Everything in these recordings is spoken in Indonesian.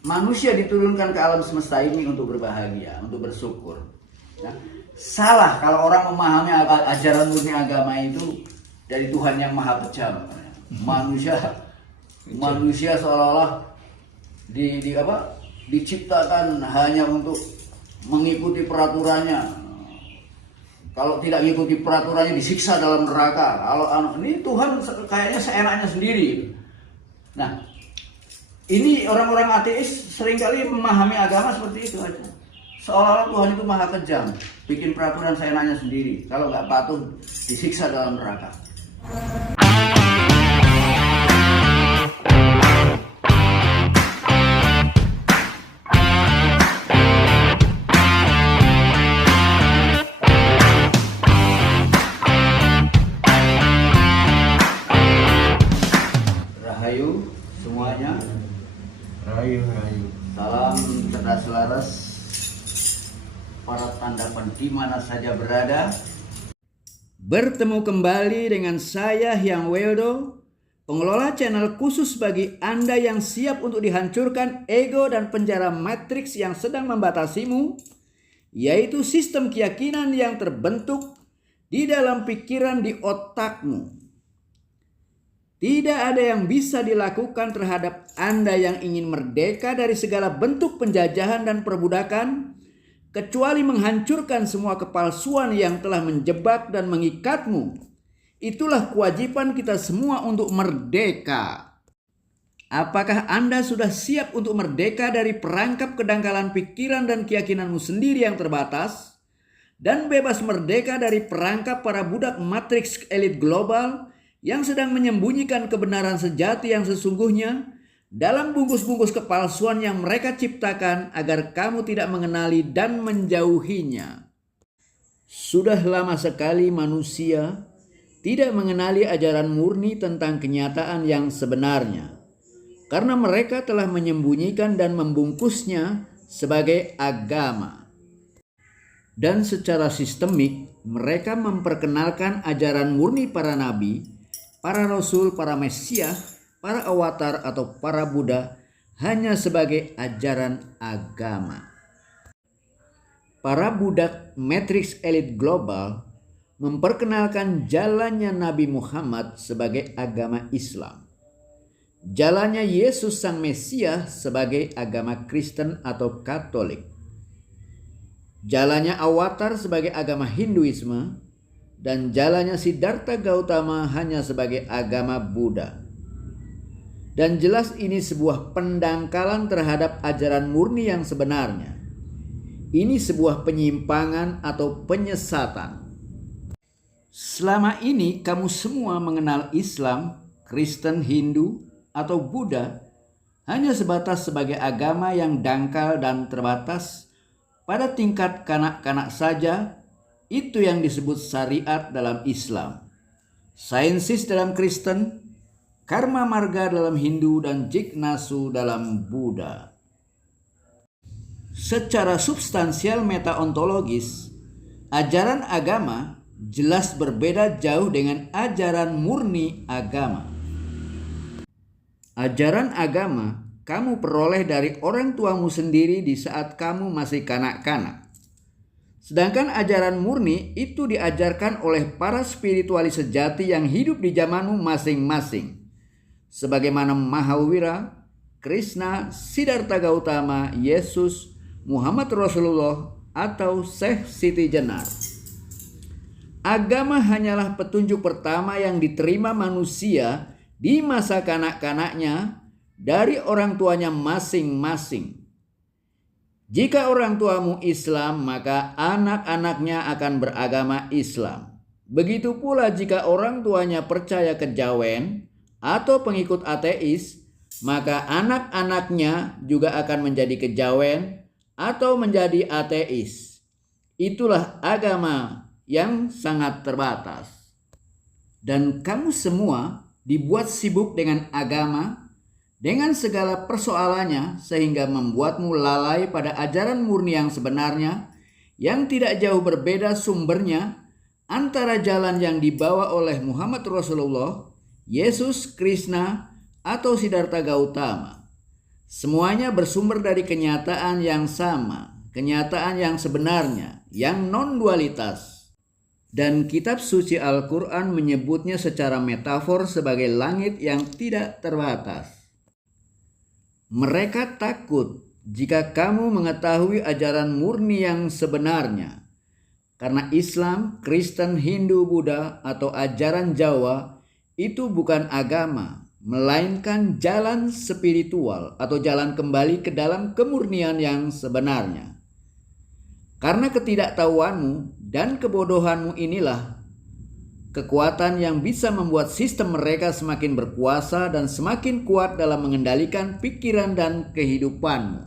manusia diturunkan ke alam semesta ini untuk berbahagia, untuk bersyukur. Ya. Salah kalau orang memahami ajaran murni agama itu dari Tuhan yang maha kejam. Manusia seolah-olah diciptakan hanya untuk mengikuti peraturannya. Kalau tidak mengikuti peraturannya disiksa dalam neraka. Kalau ini Tuhan kayaknya seenaknya sendiri. Nah, ini orang-orang ateis seringkali memahami agama seperti itu aja. Seolah-olah Tuhan itu maha kejam, bikin peraturan seenaknya sendiri. Kalau nggak patuh disiksa dalam neraka. Rahayu semuanya. Rahayu. Salam cerdas selaras para tandapan di mana saja berada. Bertemu kembali dengan saya Hyang Weldo, pengelola channel khusus bagi Anda yang siap untuk dihancurkan ego dan penjara matriks yang sedang membatasimu, yaitu sistem keyakinan yang terbentuk di dalam pikiran di otakmu. Tidak ada yang bisa dilakukan terhadap Anda yang ingin merdeka dari segala bentuk penjajahan dan perbudakan, kecuali menghancurkan semua kepalsuan yang telah menjebak dan mengikatmu. Itulah kewajiban kita semua untuk merdeka. Apakah Anda sudah siap untuk merdeka dari perangkap kedangkalan pikiran dan keyakinanmu sendiri yang terbatas, dan bebas merdeka dari perangkap para budak matriks elit global yang sedang menyembunyikan kebenaran sejati yang sesungguhnya dalam bungkus-bungkus kepalsuan yang mereka ciptakan agar kamu tidak mengenali dan menjauhinya? Sudah lama sekali manusia tidak mengenali ajaran murni tentang kenyataan yang sebenarnya, karena mereka telah menyembunyikan dan membungkusnya sebagai agama. Dan secara sistemik mereka memperkenalkan ajaran murni para nabi, para rasul, para mesias, para awatar atau para Buddha hanya sebagai ajaran agama. Para budak matriks elit global memperkenalkan jalannya Nabi Muhammad sebagai agama Islam, jalannya Yesus Sang Mesias sebagai agama Kristen atau Katolik, jalannya Awatar sebagai agama Hinduisme, dan jalannya Siddhartha Gautama hanya sebagai agama Buddha. Dan jelas ini sebuah pendangkalan terhadap ajaran murni yang sebenarnya. Ini sebuah penyimpangan atau penyesatan. Selama ini kamu semua mengenal Islam, Kristen, Hindu, atau Buddha hanya sebatas sebagai agama yang dangkal dan terbatas pada tingkat kanak-kanak saja. Itu yang disebut syariat dalam Islam, sainsis dalam Kristen, karma marga dalam Hindu, dan jignasu dalam Buddha. Secara substansial metaontologis, ajaran agama jelas berbeda jauh dengan ajaran murni agama. Ajaran agama kamu peroleh dari orang tuamu sendiri di saat kamu masih kanak-kanak. Sedangkan ajaran murni itu diajarkan oleh para spiritualis sejati yang hidup di zamanmu masing-masing, sebagaimana Mahavira, Krishna, Siddhartha Gautama, Yesus, Muhammad Rasulullah, atau Syekh Siti Jenar. Agama hanyalah petunjuk pertama yang diterima manusia di masa kanak-kanaknya dari orang tuanya masing-masing. Jika orang tuamu Islam, maka anak-anaknya akan beragama Islam. Begitu pula jika orang tuanya percaya kejawen atau pengikut ateis, maka anak-anaknya juga akan menjadi kejawen atau menjadi ateis. Itulah agama yang sangat terbatas. Dan kamu semua dibuat sibuk dengan agama, dengan segala persoalannya, sehingga membuatmu lalai pada ajaran murni yang sebenarnya, yang tidak jauh berbeda sumbernya antara jalan yang dibawa oleh Muhammad Rasulullah, Yesus, Krishna, atau Siddhartha Gautama. Semuanya bersumber dari kenyataan yang sama, kenyataan yang sebenarnya, yang non-dualitas. Dan kitab suci Al-Quran menyebutnya secara metafor sebagai langit yang tidak terbatas. Mereka takut jika kamu mengetahui ajaran murni yang sebenarnya. Karena Islam, Kristen, Hindu, Buddha, atau ajaran Jawa itu bukan agama, melainkan jalan spiritual atau jalan kembali ke dalam kemurnian yang sebenarnya. Karena ketidaktahuanmu dan kebodohanmu inilah kekuatan yang bisa membuat sistem mereka semakin berkuasa dan semakin kuat dalam mengendalikan pikiran dan kehidupanmu.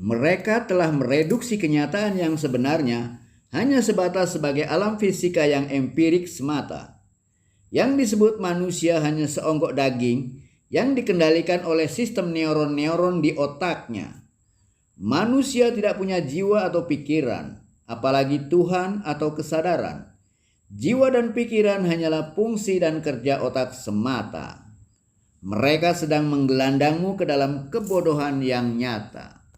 Mereka telah mereduksi kenyataan yang sebenarnya hanya sebatas sebagai alam fisika yang empirik semata. Yang disebut manusia hanya seonggok daging yang dikendalikan oleh sistem neuron-neuron di otaknya. Manusia tidak punya jiwa atau pikiran, apalagi Tuhan atau kesadaran. Jiwa dan pikiran hanyalah fungsi dan kerja otak semata. Mereka sedang menggelandangmu ke dalam kebodohan yang nyata.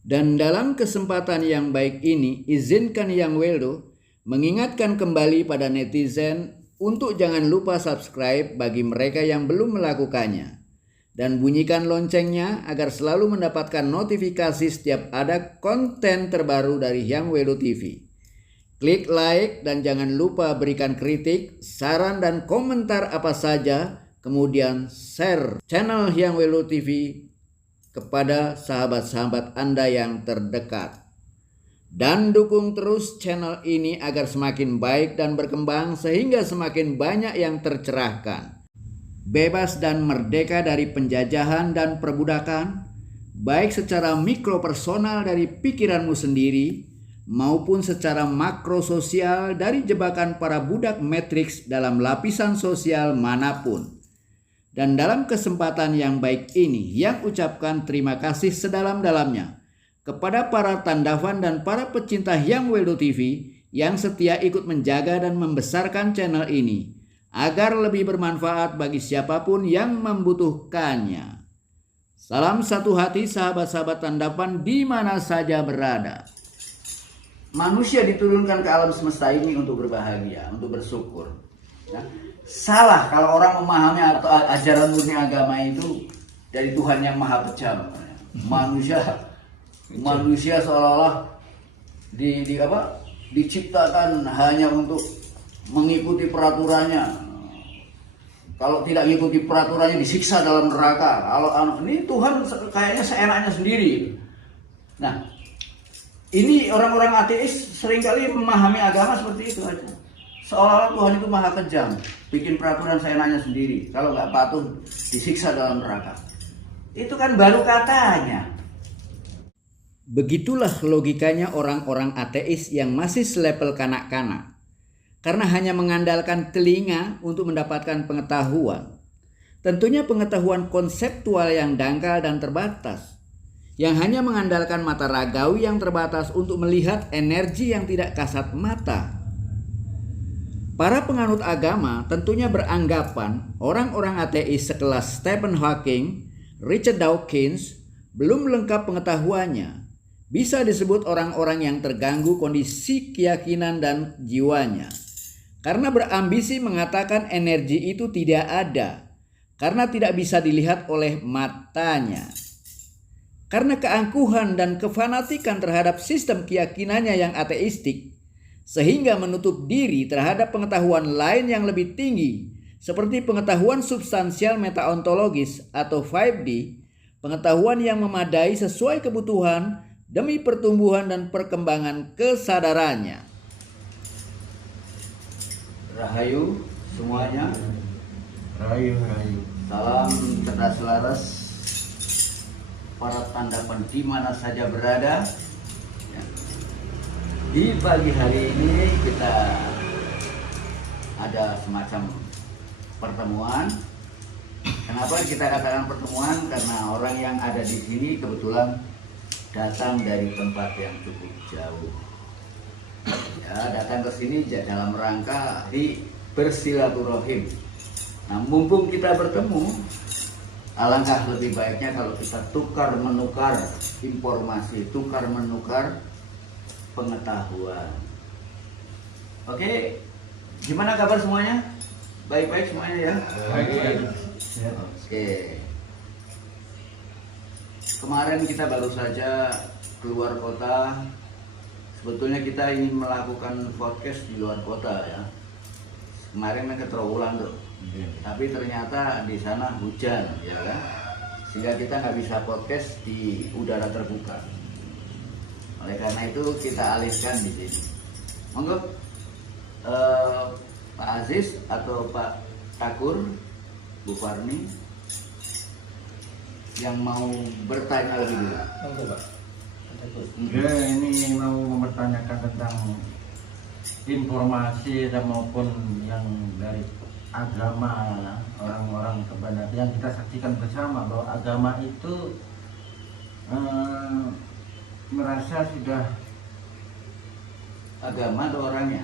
Dan dalam kesempatan yang baik ini, izinkan Yang Weldo mengingatkan kembali pada netizen untuk jangan lupa subscribe bagi mereka yang belum melakukannya. Dan bunyikan loncengnya agar selalu mendapatkan notifikasi setiap ada konten terbaru dari Yang Weldo TV. Klik like dan jangan lupa berikan kritik, saran dan komentar apa saja. Kemudian share channel Yang Weldo TV kepada sahabat-sahabat Anda yang terdekat. Dan dukung terus channel ini agar semakin baik dan berkembang sehingga semakin banyak yang tercerahkan. Bebas dan merdeka dari penjajahan dan perbudakan, baik secara mikropersonal dari pikiranmu sendiri maupun secara makrososial dari jebakan para budak matriks dalam lapisan sosial manapun. Dan dalam kesempatan yang baik ini, Yang ucapkan terima kasih sedalam-dalamnya kepada para tandavan dan para pecinta Yang Weldo TV yang setia ikut menjaga dan membesarkan channel ini agar lebih bermanfaat bagi siapapun yang membutuhkannya. Salam satu hati sahabat-sahabat tandavan di mana saja berada. Manusia diturunkan ke alam semesta ini untuk berbahagia, untuk bersyukur. Ya. Salah kalau orang memahami atau ajaran murni agama itu dari Tuhan yang maha kejam. Manusia seolah-olah diciptakan hanya untuk mengikuti peraturannya. Kalau tidak mengikuti peraturannya disiksa dalam neraka. Kalau ini Tuhan kayaknya seenaknya sendiri. Nah, ini orang-orang ateis seringkali memahami agama seperti itu aja. Seolah-olah Tuhan itu maha kejam, bikin peraturan seenaknya sendiri. Kalau nggak patuh disiksa dalam neraka. Itu kan baru katanya. Begitulah logikanya orang-orang ateis yang masih selevel kanak-kanak. Karena hanya mengandalkan telinga untuk mendapatkan pengetahuan. Tentunya pengetahuan konseptual yang dangkal dan terbatas. Yang hanya mengandalkan mata ragawi yang terbatas untuk melihat energi yang tidak kasat mata. Para penganut agama tentunya beranggapan orang-orang ateis sekelas Stephen Hawking, Richard Dawkins belum lengkap pengetahuannya. Bisa disebut orang-orang yang terganggu kondisi keyakinan dan jiwanya. Karena berambisi mengatakan energi itu tidak ada. Karena tidak bisa dilihat oleh matanya. Karena keangkuhan dan kefanatikan terhadap sistem keyakinannya yang ateistik. Sehingga menutup diri terhadap pengetahuan lain yang lebih tinggi. Seperti pengetahuan substansial metaontologis atau 5D. Pengetahuan yang memadai sesuai kebutuhan demi pertumbuhan dan perkembangan kesadarannya. Rahayu semuanya. Rahayu. Salam cerdas laras para tandapan di mana saja berada. Ya. Di pagi hari ini kita ada semacam pertemuan. Kenapa kita katakan pertemuan? Karena orang yang ada di sini kebetulan datang dari tempat yang cukup jauh. Ya, datang ke sini dalam rangka di bersilaturahim. Nah, mumpung kita bertemu, alangkah lebih baiknya kalau kita tukar menukar informasi, tukar menukar pengetahuan. Oke, gimana kabar semuanya? Baik-baik semuanya ya? Baik. Oke. Kemarin kita baru saja keluar kota. Sebetulnya kita ingin melakukan podcast di luar kota ya. Kemarin ke Trowulan tuh. Tapi ternyata di sana hujan ya kan? Sehingga kita nggak bisa podcast di udara terbuka. Oleh karena itu kita alihkan di sini. Monggo Pak Aziz atau Pak Takur, Bu Farni yang mau bertanya lebih dulu. Ya, ini mau mempertanyakan tentang informasi dan maupun yang dari agama orang-orang kebenaran yang kita saksikan bersama bahwa agama itu merasa sudah Agama atau orangnya?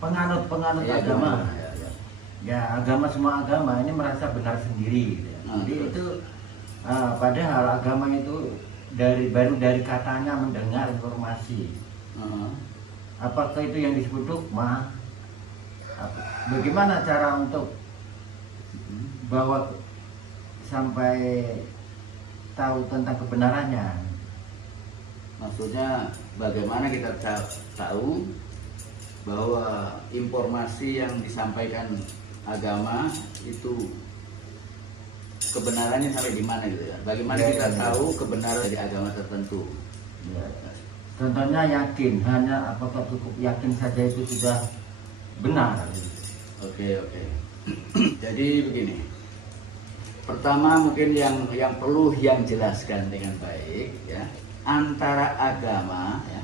penganut Ya, agama. ya. Ya, agama, semua agama ini merasa benar sendiri gitu ya. Jadi itu padahal agama itu baru dari katanya mendengar informasi. Apakah itu yang disebut dogma? Bagaimana cara untuk bawa sampai tahu tentang kebenarannya? Maksudnya bagaimana kita tahu bahwa informasi yang disampaikan agama itu kebenarannya sampai di mana gitu ya? Bagaimana kita tahu kebenaran dari agama tertentu? Ya. Contohnya yakin, hanya apakah cukup yakin saja itu sudah benar? Oke. Jadi begini. Pertama mungkin yang perlu yang jelaskan dengan baik ya, antara agama ya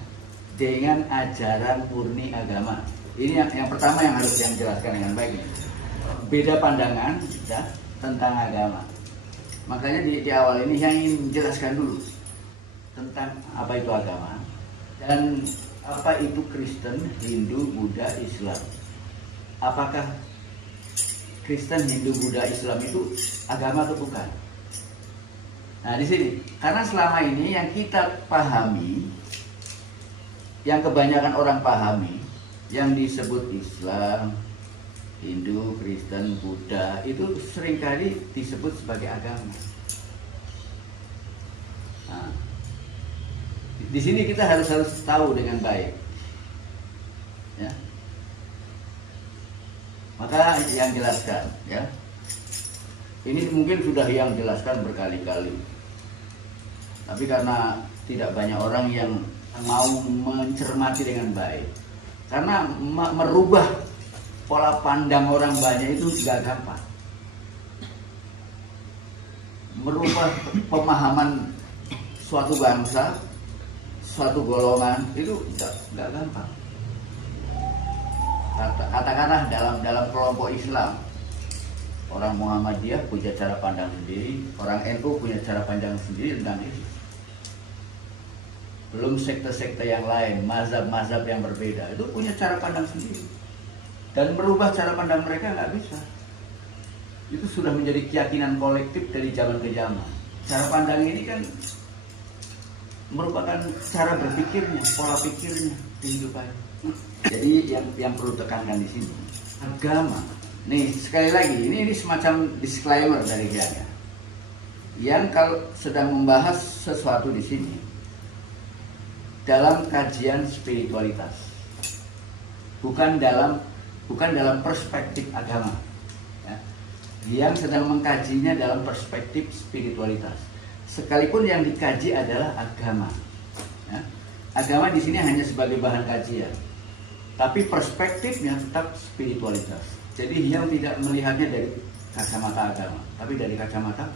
dengan ajaran murni agama. Ini yang pertama yang harus yang jelaskan dengan baik. Beda pandangan ya, tentang agama. Makanya di awal ini yang ingin menjelaskan dulu tentang apa itu agama dan apa itu Kristen, Hindu, Buddha, Islam. Apakah Kristen, Hindu, Buddha, Islam itu agama atau bukan? Nah di sini, karena selama ini yang kita pahami, yang kebanyakan orang pahami, yang disebut Islam, Hindu, Kristen, Buddha itu seringkali disebut sebagai agama. Nah, di sini kita harus tahu dengan baik, ya. Maka yang jelaskan, ya. Ini mungkin sudah yang jelaskan berkali-kali, tapi karena tidak banyak orang yang mau mencermati dengan baik, karena merubah pola pandang orang banyak itu tidak gampang. Merubah pemahaman suatu bangsa, suatu golongan itu tidak gampang. Katakanlah dalam kelompok Islam, orang Muhammadiyah punya cara pandang sendiri, orang NU punya cara pandang sendiri tentang Islam. Belum sekte-sekte yang lain, mazhab-mazhab yang berbeda itu punya cara pandang sendiri. Dan merubah cara pandang mereka nggak bisa. Itu sudah menjadi keyakinan kolektif dari zaman ke zaman. Cara pandang ini kan merupakan cara berpikirnya, pola pikirnya, kehidupan. Jadi yang perlu tekankan di sini, agama. Nih sekali lagi, ini semacam disclaimer dari saya. Yang kalau sedang membahas sesuatu di sini dalam kajian spiritualitas, bukan dalam perspektif agama ya. Yang sedang mengkajinya dalam perspektif spiritualitas, sekalipun yang dikaji adalah agama ya. Agama di sini hanya sebagai bahan kajian, tapi perspektifnya tetap spiritualitas. Jadi yang tidak melihatnya dari kacamata agama, tapi dari kacamata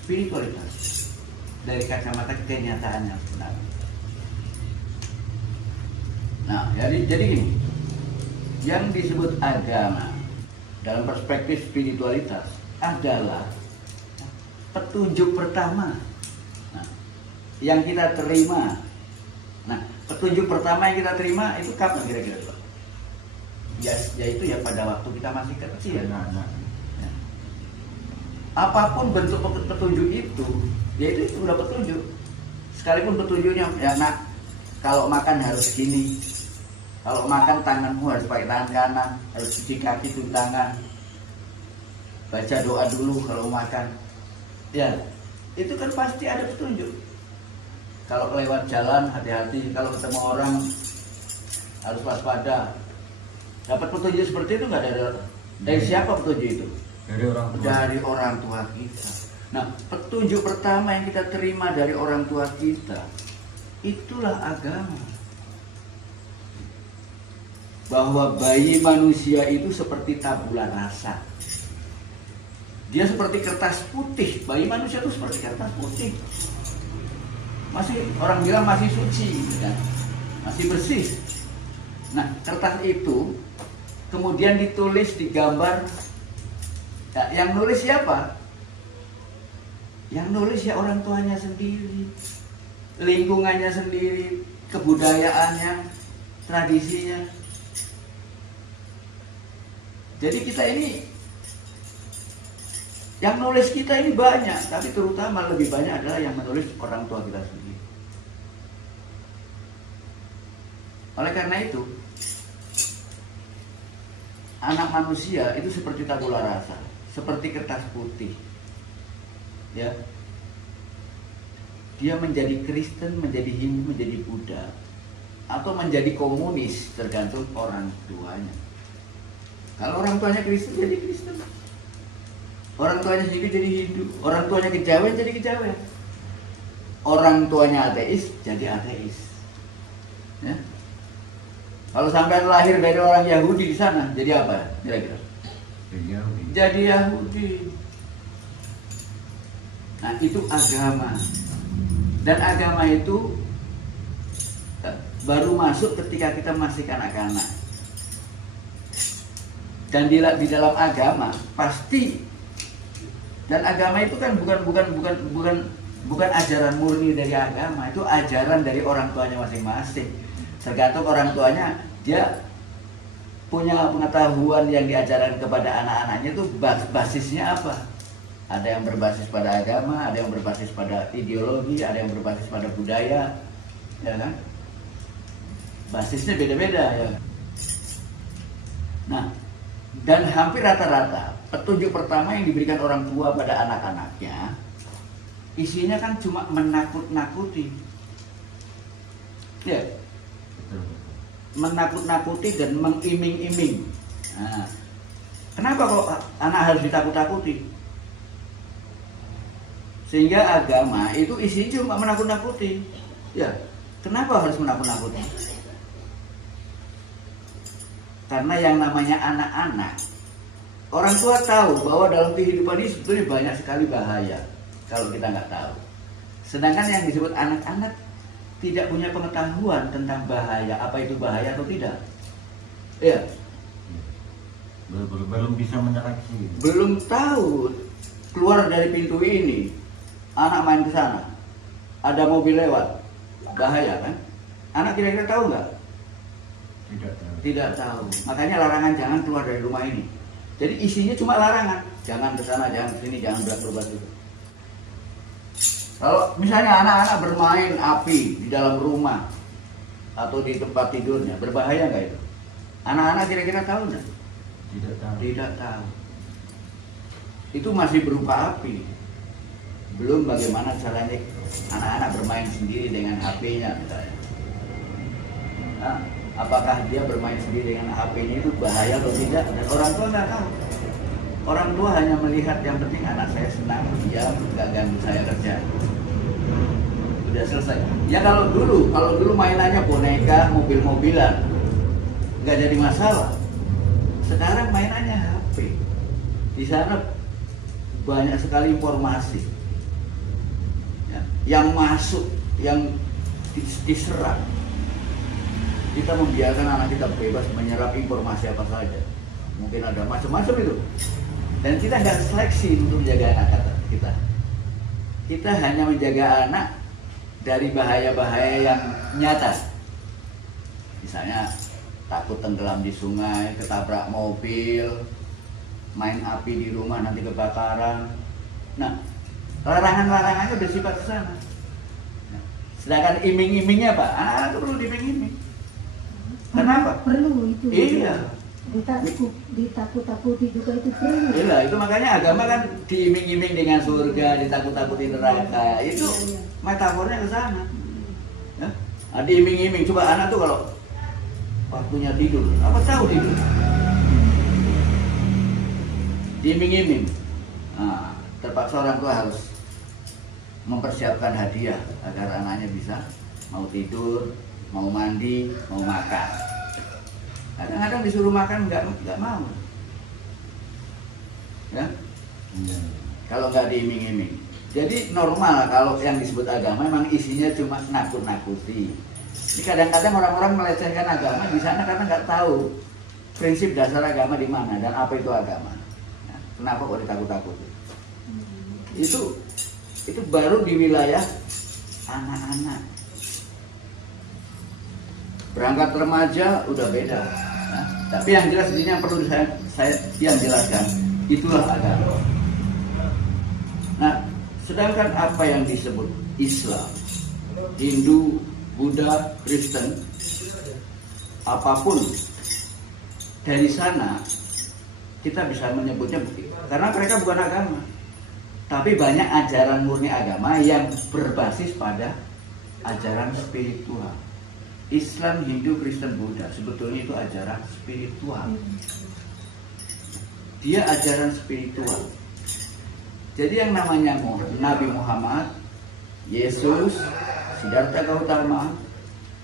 spiritualitas, dari kacamata kenyataan yang sebenarnya. Nah jadi gini, yang disebut agama dalam perspektif spiritualitas adalah petunjuk pertama yang kita terima. Nah, petunjuk pertama yang kita terima itu kapan kira-kira? Yaitu ya pada waktu kita masih kecil. Ya. apapun bentuk petunjuk itu, yaitu itu udah petunjuk. Sekalipun petunjuknya, ya nak, kalau makan harus gini, kalau makan tanganmu harus pakai tangan kanan, harus cuci kaki cuci tangan, baca doa dulu kalau makan. Ya, itu kan pasti ada petunjuk. Kalau lewat jalan hati-hati, kalau ketemu orang harus waspada. Dapat petunjuk seperti itu nggak dari siapa petunjuk itu? Dari orang tua kita. Nah, petunjuk pertama yang kita terima dari orang tua kita, itulah agama. Bahwa bayi manusia itu seperti tabula rasa. Dia seperti kertas putih. Bayi manusia itu seperti kertas putih. Masih, orang bilang masih suci, ya? Masih bersih. Nah, kertas itu kemudian ditulis, digambar. Ya, yang nulis siapa? Yang nulis ya orang tuanya sendiri, lingkungannya sendiri, kebudayaannya, tradisinya. Jadi kita ini, yang nulis kita ini banyak, tapi terutama lebih banyak adalah yang menulis orang tua kita sendiri. Oleh karena itu, anak manusia itu seperti tabula rasa, seperti kertas putih. Ya, dia menjadi Kristen, menjadi Hindu, menjadi Buddha, atau menjadi komunis, tergantung orang tuanya. Kalau orang tuanya Kristen, jadi Kristen. Orang tuanya Hindu jadi Hindu, orang tuanya kejawen jadi kejawen, orang tuanya ateis jadi ateis. Ya. Kalau sampai lahir dari orang Yahudi di sana, jadi apa? Kira-kira? Jadi Yahudi. Nah, itu agama. Dan agama itu baru masuk ketika kita masih kanak-kanak. Dan di dalam agama pasti, dan agama itu kan bukan ajaran murni dari agama, itu ajaran dari orang tuanya masing-masing. Tergantung orang tuanya, dia punya pengetahuan yang diajarkan kepada anak-anaknya itu basisnya apa? Ada yang berbasis pada agama, ada yang berbasis pada ideologi, ada yang berbasis pada budaya, ya kan? Basisnya beda-beda, ya. Nah, dan hampir rata-rata petunjuk pertama yang diberikan orang tua pada anak-anaknya, isinya kan cuma menakut-nakuti, ya, menakut-nakuti dan mengiming-iming. Nah, kenapa kok anak harus ditakut-takuti? Sehingga agama itu isinya cuma menakut-nakuti. Ya, kenapa harus menakut-nakuti? Karena yang namanya anak-anak, orang tua tahu bahwa dalam kehidupan ini sebetulnya banyak sekali bahaya kalau kita nggak tahu. Sedangkan yang disebut anak-anak tidak punya pengetahuan tentang bahaya, apa itu bahaya atau tidak. Ya, belum bisa menyeleksi. Belum tahu, keluar dari pintu ini, anak main ke sana, ada mobil lewat, bahaya kan? Anak kira-kira tahu nggak? Tidak tahu. Tidak tahu. Makanya larangan jangan keluar dari rumah ini. Jadi isinya cuma larangan, jangan ke sana, jangan ke sini, jangan berbuat itu. Kalau misalnya anak-anak bermain api di dalam rumah atau di tempat tidurnya, berbahaya nggak itu? Anak-anak kira-kira tahu nggak? Tidak tahu. Tidak tahu. Itu masih berupa api. Belum bagaimana caranya anak-anak bermain sendiri dengan HP-nya misalnya. Nah, apakah dia bermain sendiri dengan HP-nya itu bahaya atau tidak? Dan orang tua nggak tahu. Orang tua hanya melihat yang penting anak saya senang, dia nggak ganggu saya kerja. Sudah selesai. Ya kalau dulu mainannya boneka, mobil-mobilan, nggak jadi masalah. Sekarang mainannya HP. Di sana banyak sekali informasi ya, yang masuk, yang diserap. Kita membiarkan anak kita bebas menyerap informasi apa saja. Mungkin ada macam-macam itu. Dan kita nggak seleksi untuk menjaga anak kita. Kita hanya menjaga anak dari bahaya-bahaya yang nyata. Misalnya takut tenggelam di sungai, ketabrak mobil, main api di rumah nanti kebakaran, Nah, larangan-larangannya udah sifat sana. Nah, sedangkan iming-imingnya apa? Itu perlu diiming-iming. Kenapa? Perlu itu. Iya. Ditakut-takuti juga itu perlu. Iya, itu makanya agama kan diiming-iming dengan surga, ditakut-takuti neraka. Itu metafornya ke sana. Ya? Nah, diiming-iming. Coba anak tuh kalau waktunya tidur, apa tahu tidur? Diiming-iming. Nah, terpaksa orang tua harus mempersiapkan hadiah agar anaknya bisa mau tidur, mau mandi, mau makan. Kadang-kadang disuruh makan nggak mau, ya. Kalau nggak diiming-iming. Jadi normal kalau yang disebut agama memang isinya cuma nakut-nakuti. Jadi kadang-kadang orang-orang melecehkan agama di sana karena nggak tahu prinsip dasar agama di mana dan apa itu agama. Ya, kenapa kok ditakut-takuti? Itu baru di wilayah anak-anak. Berangkat remaja udah beda. Nah, tapi yang jelas ini yang perlu saya yang jelaskan, itulah agama. Nah, sedangkan apa yang disebut Islam, Hindu, Buddha, Kristen, apapun dari sana kita bisa menyebutnya begitu. Karena mereka bukan agama, tapi banyak ajaran murni agama yang berbasis pada ajaran spiritual. Islam, Hindu, Kristen, Buddha sebetulnya itu ajaran spiritual. Dia ajaran spiritual. Jadi yang namanya Nabi Muhammad, Yesus, Siddhartha Gautama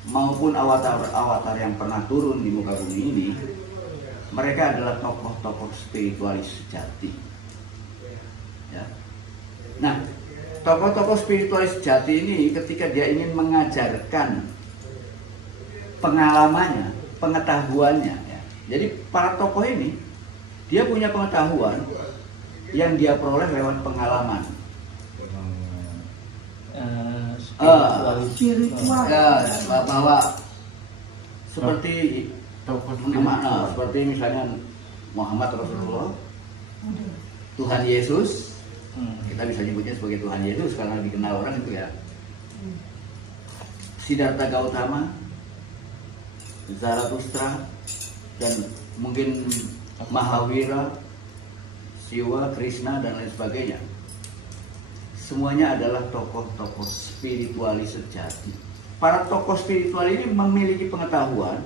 maupun avatar-avatar yang pernah turun di muka bumi ini, mereka adalah tokoh-tokoh spiritualis sejati. Ya. Nah, tokoh-tokoh spiritualis sejati ini ketika dia ingin mengajarkan pengalamannya, pengetahuannya. Ya. Jadi para tokoh ini dia punya pengetahuan yang dia peroleh lewat pengalaman. Spiritual. Ya, bahwa seperti seperti misalnya Muhammad Rasulullah, Tuhan Yesus, kita bisa nyebutnya sebagai Tuhan Yesus karena dikenal orang itu ya. Siddhartha Gautama, Zarathustra, dan mungkin Mahavira, Siwa, Krishna, dan lain sebagainya. Semuanya adalah tokoh-tokoh spiritualis sejati. Para tokoh spiritual ini memiliki pengetahuan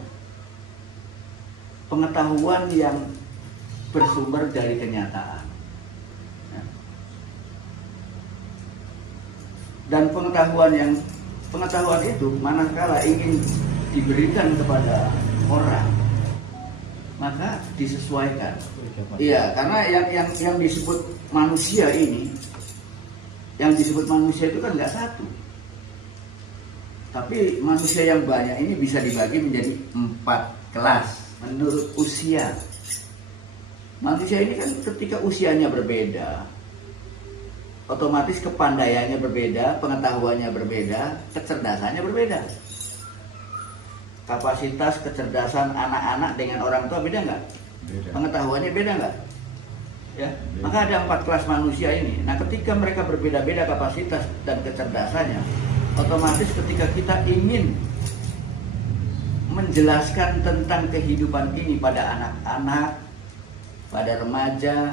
yang bersumber dari kenyataan. Dan pengetahuan itu manakala ingin diberikan kepada orang, maka disesuaikan. Iya, karena yang disebut manusia ini, yang disebut manusia itu kan nggak satu. Tapi manusia yang banyak ini bisa dibagi menjadi 4 kelas menurut usia. Manusia ini kan ketika usianya berbeda, otomatis kepandaiannya berbeda, pengetahuannya berbeda, kecerdasannya berbeda. Kapasitas kecerdasan anak-anak dengan orang tua beda nggak? Beda. Pengetahuannya beda nggak? Ya, beda. Maka ada 4 kelas manusia ini. Nah, ketika mereka berbeda-beda kapasitas dan kecerdasannya, otomatis ketika kita ingin menjelaskan tentang kehidupan ini pada anak-anak, pada remaja,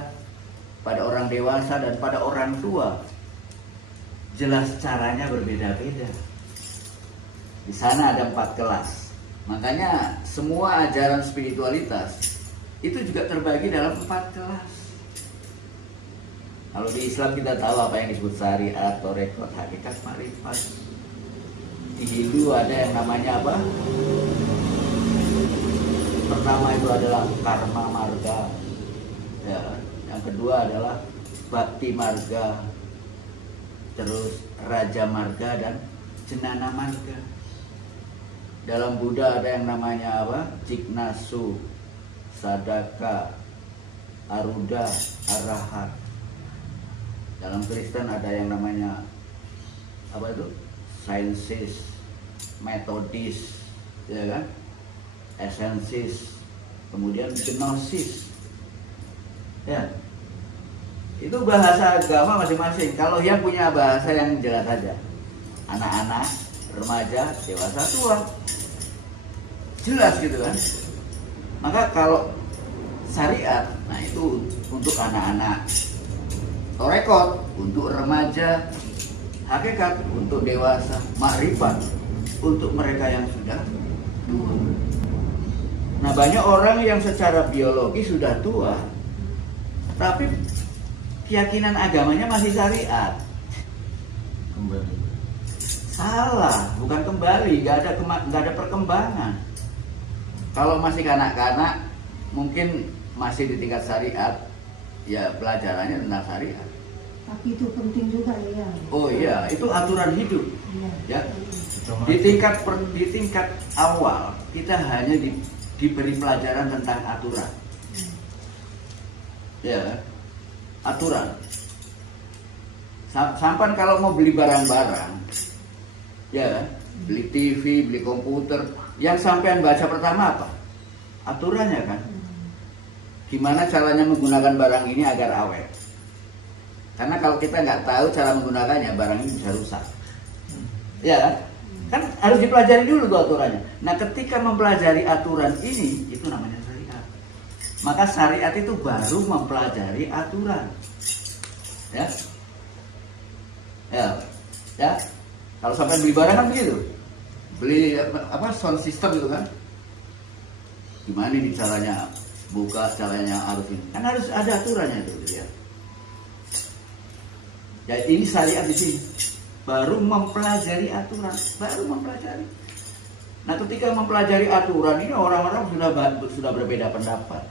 pada orang dewasa dan pada orang tua, jelas caranya berbeda-beda. Di sana ada 4 kelas. Makanya semua ajaran spiritualitas itu juga terbagi dalam 4 kelas. Kalau di Islam kita tahu apa yang disebut syariat, tarekat, hakikat, marifat. Di Hindu ada yang namanya apa? Pertama itu adalah karma marga. Ya, yang kedua adalah bakti marga. Terus raja marga dan jenana marga. Dalam Buddha ada yang namanya apa? Jignasu, Sadaka, Aruda, Arahat. Dalam Kristen ada yang namanya apa itu? Sciences, Methodis, ya kan? Essensis, kemudian Gnosis. Ya. Itu bahasa agama masing-masing. Kalau yang punya bahasa yang jelas saja, anak-anak, remaja, dewasa, tua, jelas gitu kan. Maka kalau syariat, nah itu untuk anak-anak, torekot untuk remaja, hakikat untuk dewasa, makrifat untuk mereka yang sudah tua. Nah, banyak orang yang secara biologi sudah tua, tapi keyakinan agamanya masih syariat. Kembali. Salah, bukan kembali, nggak ada perkembangan. Kalau masih kanak-kanak, mungkin masih di tingkat syariat, ya pelajarannya tentang syariat. Tapi itu penting juga ya. Oh iya, itu aturan hidup. Iya. Ya. Di tingkat awal kita hanya diberi pelajaran tentang aturan. Ya, aturan. Sampai kalau mau beli barang-barang, ya, beli TV, beli komputer, yang sampean baca pertama apa? Aturannya kan. Gimana caranya menggunakan barang ini agar awet? Karena kalau kita nggak tahu cara menggunakannya, barang ini bisa rusak. Ya kan harus dipelajari dulu tuh aturannya. Nah, ketika mempelajari aturan ini, itu namanya syariat. Maka syariat itu baru mempelajari aturan. Ya. Kalau sampai beli barang kan begitu. Beli sound system itu kan. Gimana nih caranya buka, caranya harus ini. Kan harus ada aturannya itu, gitu ya. Ya ini syariat di sini. Baru mempelajari aturan, baru mempelajari. Nah, ketika mempelajari aturan ini orang-orang sudah berbeda pendapat.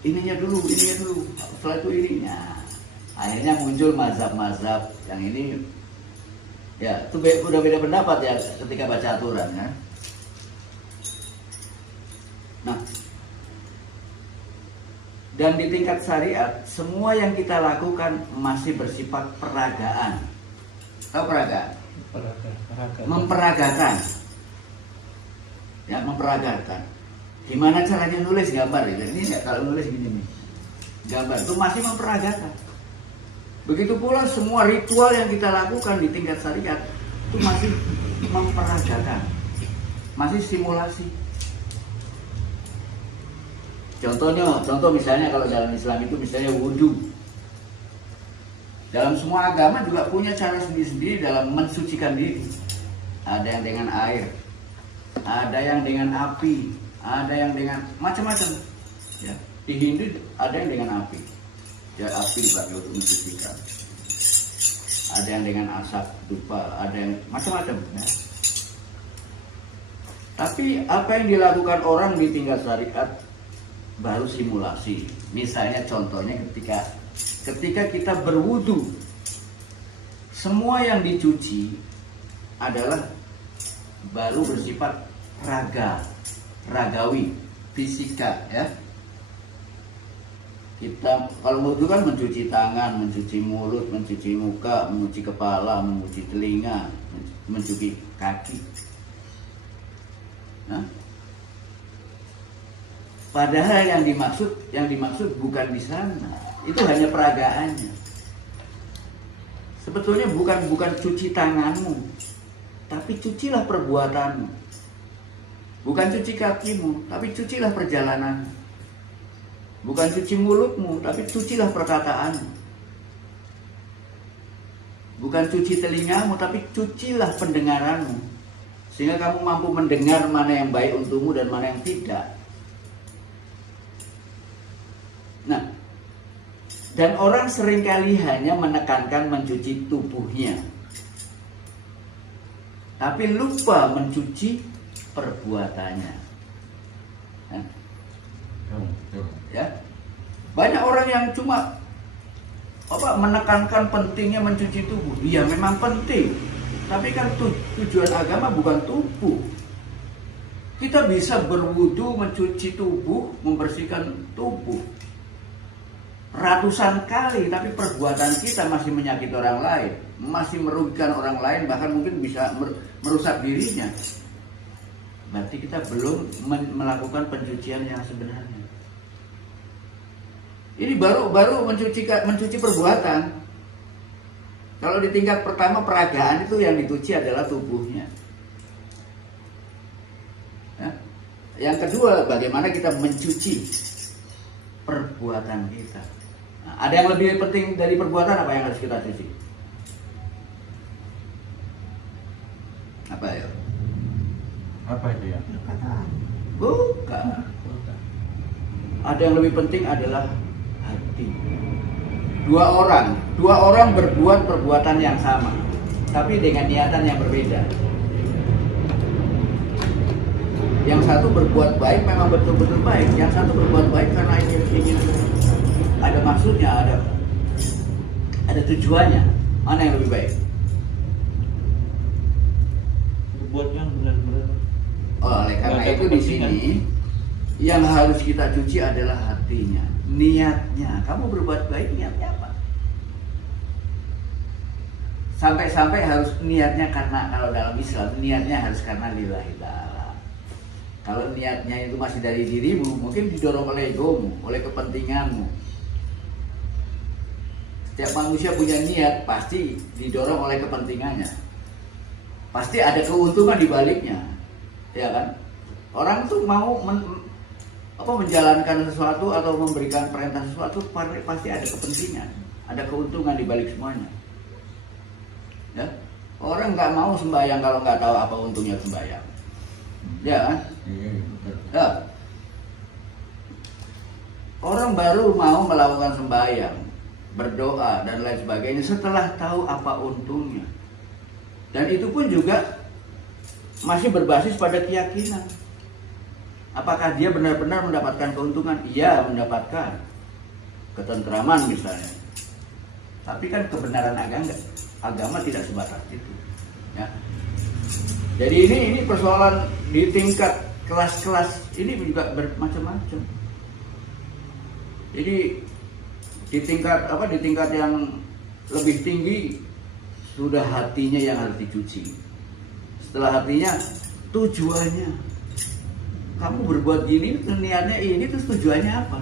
Ininya dulu, setelah itu ininya. Akhirnya muncul mazhab-mazhab yang ini, ya itu udah beda pendapat ya ketika baca aturan ya. Nah, dan di tingkat syariat, semua yang kita lakukan masih bersifat peragaan. Tahu peragaan? Memperagakan. Ya, memperagakan. Gimana caranya nulis gambar ya? Ini enggak, kalau nulis gini nih. Gambar itu masih memperagakan. Begitu pula semua ritual yang kita lakukan di tingkat syariat itu masih memperagakan. Masih simulasi. Contoh misalnya kalau dalam Islam itu misalnya wudhu. Dalam semua agama juga punya cara sendiri-sendiri dalam mensucikan diri. Ada yang dengan air, ada yang dengan api, ada yang dengan macam-macam. Ya. Di Hindu ada yang dengan api. Ya, api dipakai untuk mensucikan. Ada yang dengan asap dupa, ada yang macam-macam. Ya. Tapi apa yang dilakukan orang di tingkat syariat baru simulasi. Misalnya contohnya ketika kita berwudu, semua yang dicuci adalah baru bersifat ragawi, fisika ya. Kita kalau wudu kan mencuci tangan, mencuci mulut, mencuci muka, mencuci kepala, mencuci telinga, mencuci kaki. Nah, padahal yang dimaksud bukan di sana. Itu hanya peragaannya. Sebetulnya bukan cuci tanganmu, tapi cucilah perbuatanmu. Bukan cuci kakimu, tapi cucilah perjalananmu. Bukan cuci mulutmu, tapi cucilah perkataanmu. Bukan cuci telingamu, tapi cucilah pendengaranmu. Sehingga kamu mampu mendengar mana yang baik untukmu dan mana yang tidak. Nah, dan orang seringkali hanya menekankan mencuci tubuhnya, tapi lupa mencuci perbuatannya. Ya, banyak orang yang cuma menekankan pentingnya mencuci tubuh. Iya, memang penting, tapi kan tujuan agama bukan tubuh. Kita bisa berwudu, mencuci tubuh, membersihkan tubuh ratusan kali, tapi perbuatan kita masih menyakiti orang lain, masih merugikan orang lain, bahkan mungkin bisa merusak dirinya. Berarti kita belum melakukan pencucian yang sebenarnya. Ini baru mencuci perbuatan. Kalau di tingkat pertama peragaan itu yang dicuci adalah tubuhnya. Ya. Yang kedua, bagaimana kita mencuci perbuatan kita. Nah, ada yang lebih penting dari perbuatan apa yang harus kita cuci? Apa ya? Apa itu ya? Perkataan. Bukan. Ada yang lebih penting adalah hati. Dua orang berbuat perbuatan yang sama, tapi dengan niatan yang berbeda. Yang satu berbuat baik memang betul-betul baik, yang satu berbuat baik karena ingin ada maksudnya, ada tujuannya. Mana yang lebih baik? Berbuat yang benar-benar. Oleh karena itu di sini yang harus kita cuci adalah hatinya, niatnya. Kamu berbuat baik niatnya apa? Sampai-sampai harus niatnya karena, kalau dalam Islam niatnya harus karena lillahi ta'ala. Kalau niatnya itu masih dari dirimu, mungkin didorong oleh egomu, oleh kepentinganmu. Setiap manusia punya niat pasti didorong oleh kepentingannya. Pasti ada keuntungan di baliknya. Ya kan? Orang tuh mau menjalankan sesuatu atau memberikan perintah sesuatu pasti ada kepentingan, ada keuntungan di balik semuanya. Ya, orang nggak mau sembahyang kalau nggak tahu apa untungnya sembahyang. Ya kan? Ya. Orang baru mau melakukan sembahyang, berdoa dan lain sebagainya setelah tahu apa untungnya. Dan itu pun juga masih berbasis pada keyakinan. Apakah dia benar-benar mendapatkan keuntungan? Iya, mendapatkan ketentraman misalnya. Tapi kan kebenaran agama tidak sebatas itu. Ya. Jadi ini persoalan di tingkat kelas-kelas ini juga bermacam-macam. Jadi di tingkat yang lebih tinggi sudah hatinya yang harus dicuci. Setelah hatinya, tujuannya. Kamu berbuat gini, niatnya ini, terus tujuannya apa?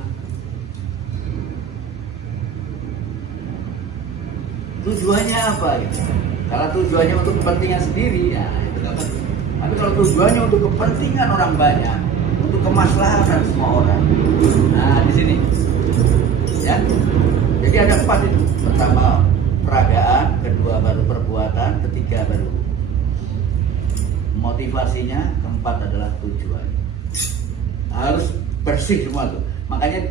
Tujuannya apa? Gitu. Kalau tujuannya untuk kepentingan sendiri, ya itu nggak penting. Tapi kalau tujuannya untuk kepentingan orang banyak, untuk kemaslahatan semua orang, nah di sini, ya. Jadi ada 4 itu. Pertama peragaan, kedua baru perbuatan, ketiga baru motivasinya, keempat adalah tujuan. Harus bersih semua tuh. Makanya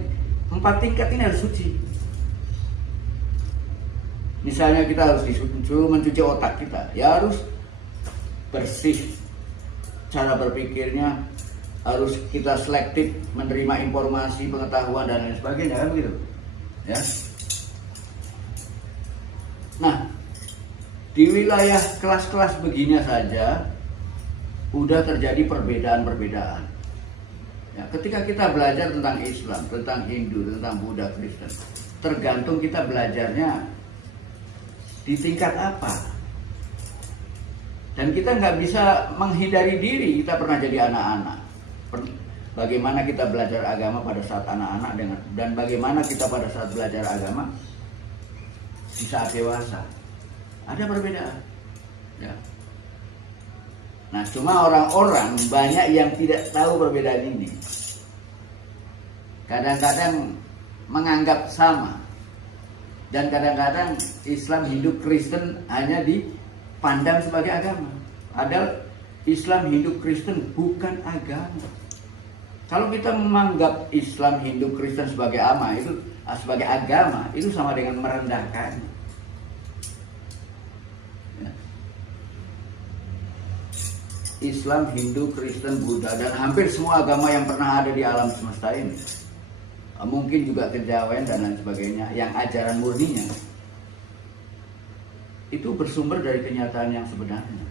4 tingkat ini harus suci. Misalnya kita harus disuruh mencuci otak kita, ya harus bersih. Cara berpikirnya harus kita selektif menerima informasi, pengetahuan dan lain sebagainya, kan begitu. Ya. Nah, di wilayah kelas-kelas begini saja udah terjadi perbedaan-perbedaan. Ya, ketika kita belajar tentang Islam, tentang Hindu, tentang Buddha, Kristen, tergantung kita belajarnya di tingkat apa. Dan kita nggak bisa menghindari diri, kita pernah jadi anak-anak. Bagaimana kita belajar agama pada saat anak-anak dan bagaimana kita pada saat belajar agama di saat dewasa. Ada perbedaan. Ya. Nah, cuma orang-orang banyak yang tidak tahu perbedaan ini. Kadang-kadang menganggap sama. Dan kadang-kadang Islam, Hindu, Kristen hanya dipandang sebagai agama. Padahal Islam, Hindu, Kristen bukan agama. Kalau kita menganggap Islam, Hindu, Kristen sebagai agama, itu sama dengan merendahkannya. Islam, Hindu, Kristen, Buddha, dan hampir semua agama yang pernah ada di alam semesta ini, mungkin juga kejawen dan lain sebagainya, yang ajaran murninya itu bersumber dari kenyataan yang sebenarnya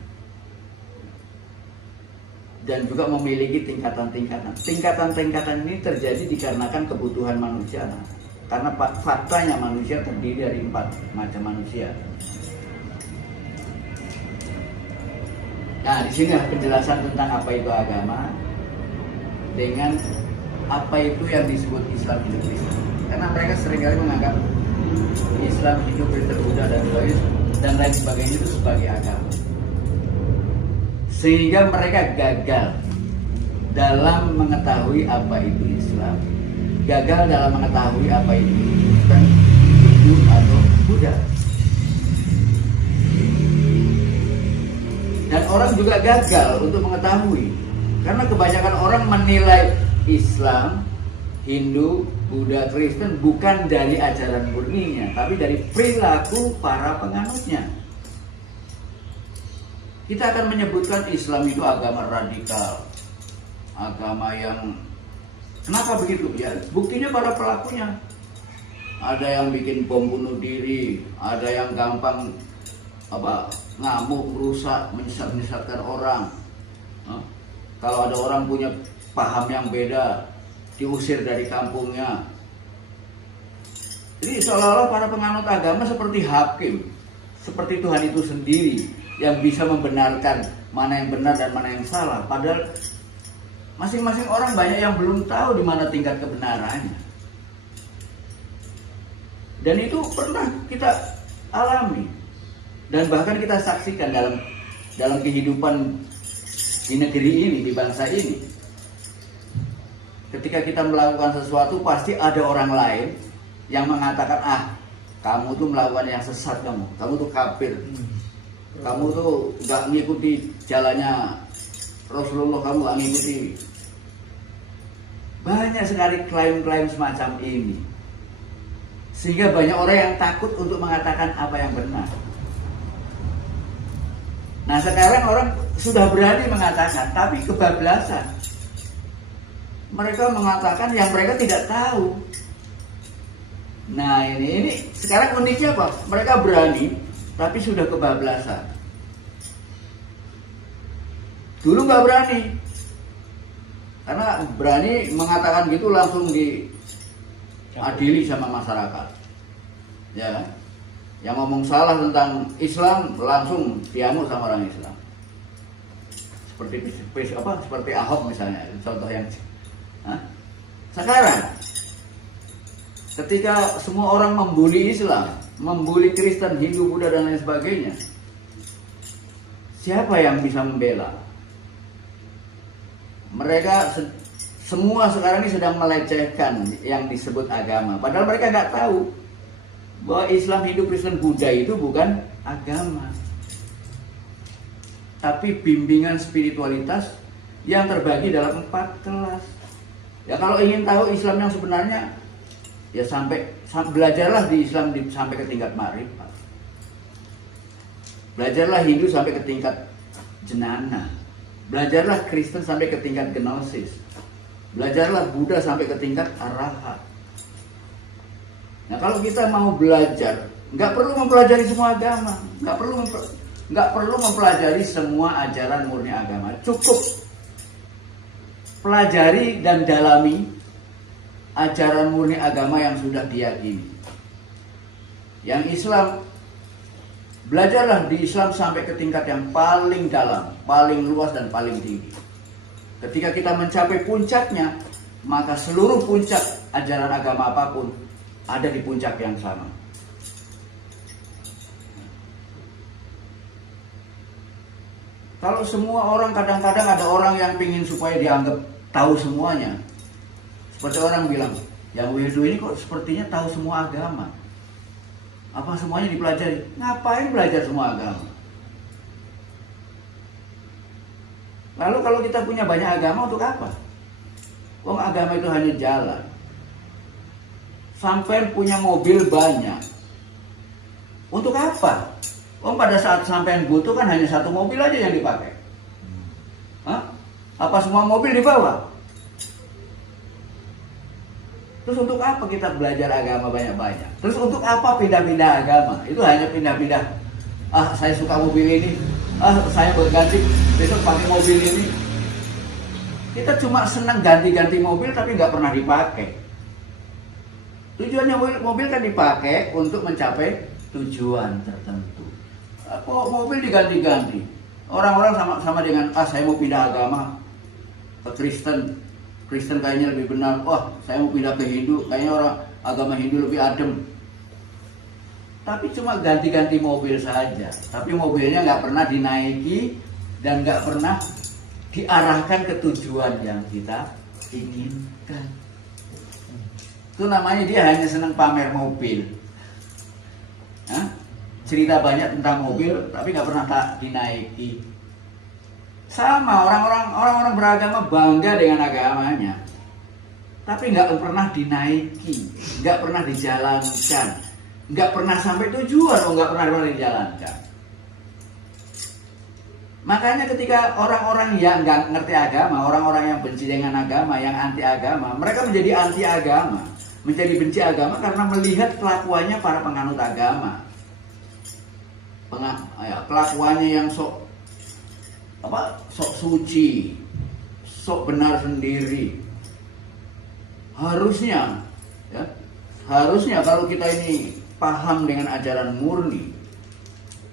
dan juga memiliki tingkatan-tingkatan. Tingkatan-tingkatan ini terjadi dikarenakan kebutuhan manusia, karena faktanya manusia terdiri dari 4 macam manusia. Nah, di sini penjelasan tentang apa itu agama dengan apa itu yang disebut Islam, Hindu, Kristen. Karena mereka seringkali menganggap Islam, Hindu, Kristen, Buddha dan lain sebagainya itu sebagai agama. Sehingga mereka gagal dalam mengetahui apa itu Islam, gagal dalam mengetahui apa itu Kristen, Hindu atau Buddha. Dan orang juga gagal untuk mengetahui, karena kebanyakan orang menilai Islam, Hindu, Buddha, Kristen bukan dari ajaran murninya, tapi dari perilaku para penganutnya. Kita akan menyebutkan Islam itu agama radikal, agama yang kenapa begitu? Ya, buktinya pada pelakunya. Ada yang bikin bom bunuh diri, ada yang gampang ngamuk, merusak, menyesatkan orang. Kalau ada orang punya paham yang beda, diusir dari kampungnya. Jadi seolah-olah para penganut agama seperti hakim, seperti Tuhan itu sendiri yang bisa membenarkan mana yang benar dan mana yang salah. Padahal masing-masing orang banyak yang belum tahu di mana tingkat kebenarannya. Dan itu pernah kita alami dan bahkan kita saksikan dalam kehidupan di negeri ini, di bangsa ini. Ketika kita melakukan sesuatu, pasti ada orang lain yang mengatakan, kamu tuh melakukan yang sesat, kamu tuh kafir, kamu tuh gak ngikuti jalannya Rasulullah, kamu gak ngikuti. Banyak sekali klaim-klaim semacam ini, sehingga banyak orang yang takut untuk mengatakan apa yang benar. Nah, sekarang orang sudah berani mengatakan, tapi kebablasan. Mereka mengatakan yang mereka tidak tahu. Nah, ini sekarang uniknya apa? Mereka berani, tapi sudah kebablasan. Dulu nggak berani, karena berani mengatakan gitu langsung diadili sama masyarakat. Ya kan? Yang ngomong salah tentang Islam langsung diamuk sama orang Islam. Seperti Ahok misalnya, contoh yang. Sekarang ketika semua orang membuli Islam, membuli Kristen, Hindu, Buddha dan lain sebagainya, siapa yang bisa membela? Mereka semua sekarang ini sedang melecehkan yang disebut agama, padahal mereka nggak tahu bahwa Islam, Hindu, Kristen, Buddha itu bukan agama, tapi bimbingan spiritualitas yang terbagi dalam 4 kelas. Ya, kalau ingin tahu Islam yang sebenarnya, ya belajarlah di Islam sampai ke tingkat ma'rifat. Belajarlah Hindu sampai ke tingkat jenana. Belajarlah Kristen sampai ke tingkat gnosis. Belajarlah Buddha sampai ke tingkat arahat. Nah, kalau kita mau belajar, nggak perlu mempelajari semua agama, nggak perlu mempelajari semua ajaran murni agama. Cukup pelajari dan dalami ajaran murni agama yang sudah diyakini. Yang Islam, belajarlah di Islam sampai ke tingkat yang paling dalam, paling luas dan paling tinggi. Ketika kita mencapai puncaknya, maka seluruh puncak ajaran agama apapun ada di puncak yang sama. Kalau semua orang, kadang-kadang ada orang yang ingin supaya dianggap tahu semuanya. Seperti orang bilang, yang Wildo ini kok sepertinya tahu semua agama. Apa semuanya dipelajari? Ngapain belajar semua agama? Lalu kalau kita punya banyak agama untuk apa? Wong agama itu hanya jalan. Sampai punya mobil banyak. Untuk apa? Pada saat sampean butuh kan hanya satu mobil aja yang dipakai. Apa semua mobil dibawa? Terus untuk apa kita belajar agama banyak-banyak? Terus untuk apa pindah-pindah agama? Itu hanya pindah-pindah. Saya suka mobil ini. Saya berganti besok pakai mobil ini. Kita cuma senang ganti-ganti mobil tapi nggak pernah dipakai. Tujuannya mobil kan dipakai untuk mencapai tujuan tertentu. Kok mobil diganti-ganti? Orang-orang sama dengan saya mau pindah agama ke Kristen kayaknya lebih benar. Saya mau pindah ke Hindu, kayaknya agama Hindu lebih adem. Tapi cuma ganti-ganti mobil saja. Tapi mobilnya nggak pernah dinaiki dan nggak pernah diarahkan ke tujuan yang kita inginkan. Itu namanya dia hanya senang pamer mobil. Hah? Cerita banyak tentang mobil, tapi nggak pernah tak dinaiki. Sama orang-orang beragama bangga dengan agamanya, tapi nggak pernah dinaiki, nggak pernah dijalankan, nggak pernah sampai tujuan, nggak pernah dijalankan. Makanya ketika orang-orang yang nggak ngerti agama, orang-orang yang benci dengan agama, yang anti agama, mereka menjadi anti agama, menjadi benci agama karena melihat kelakuannya para penganut agama, kelakuannya yang sok suci, sok benar sendiri. Harusnya kalau kita ini paham dengan ajaran murni,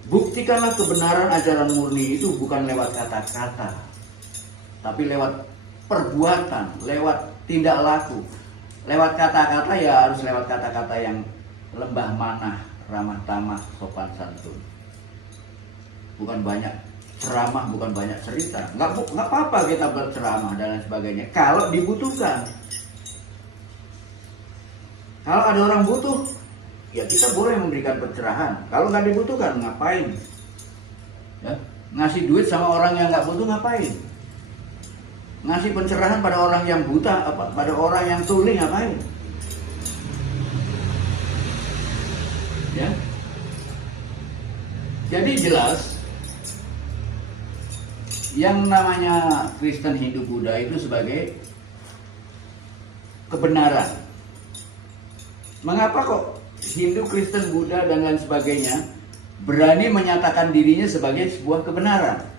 buktikanlah kebenaran ajaran murni itu bukan lewat kata-kata, tapi lewat perbuatan, lewat tindak laku. Lewat kata-kata ya harus lewat kata-kata yang lembah manah, ramah tamah, sopan santun. Bukan banyak ceramah, bukan banyak cerita. Nggak apa-apa kita berceramah dan lain sebagainya kalau dibutuhkan. Kalau ada orang butuh, ya kita boleh memberikan pencerahan. Kalau nggak dibutuhkan, ngapain? Ya, ngasih duit sama orang yang nggak butuh ngapain? Ngasih pencerahan pada orang yang buta, pada orang yang tuli ngapain? Ya. Jadi jelas, yang namanya Kristen, Hindu, Buddha itu sebagai kebenaran. Mengapa kok Hindu, Kristen, Buddha dan lain sebagainya berani menyatakan dirinya sebagai sebuah kebenaran?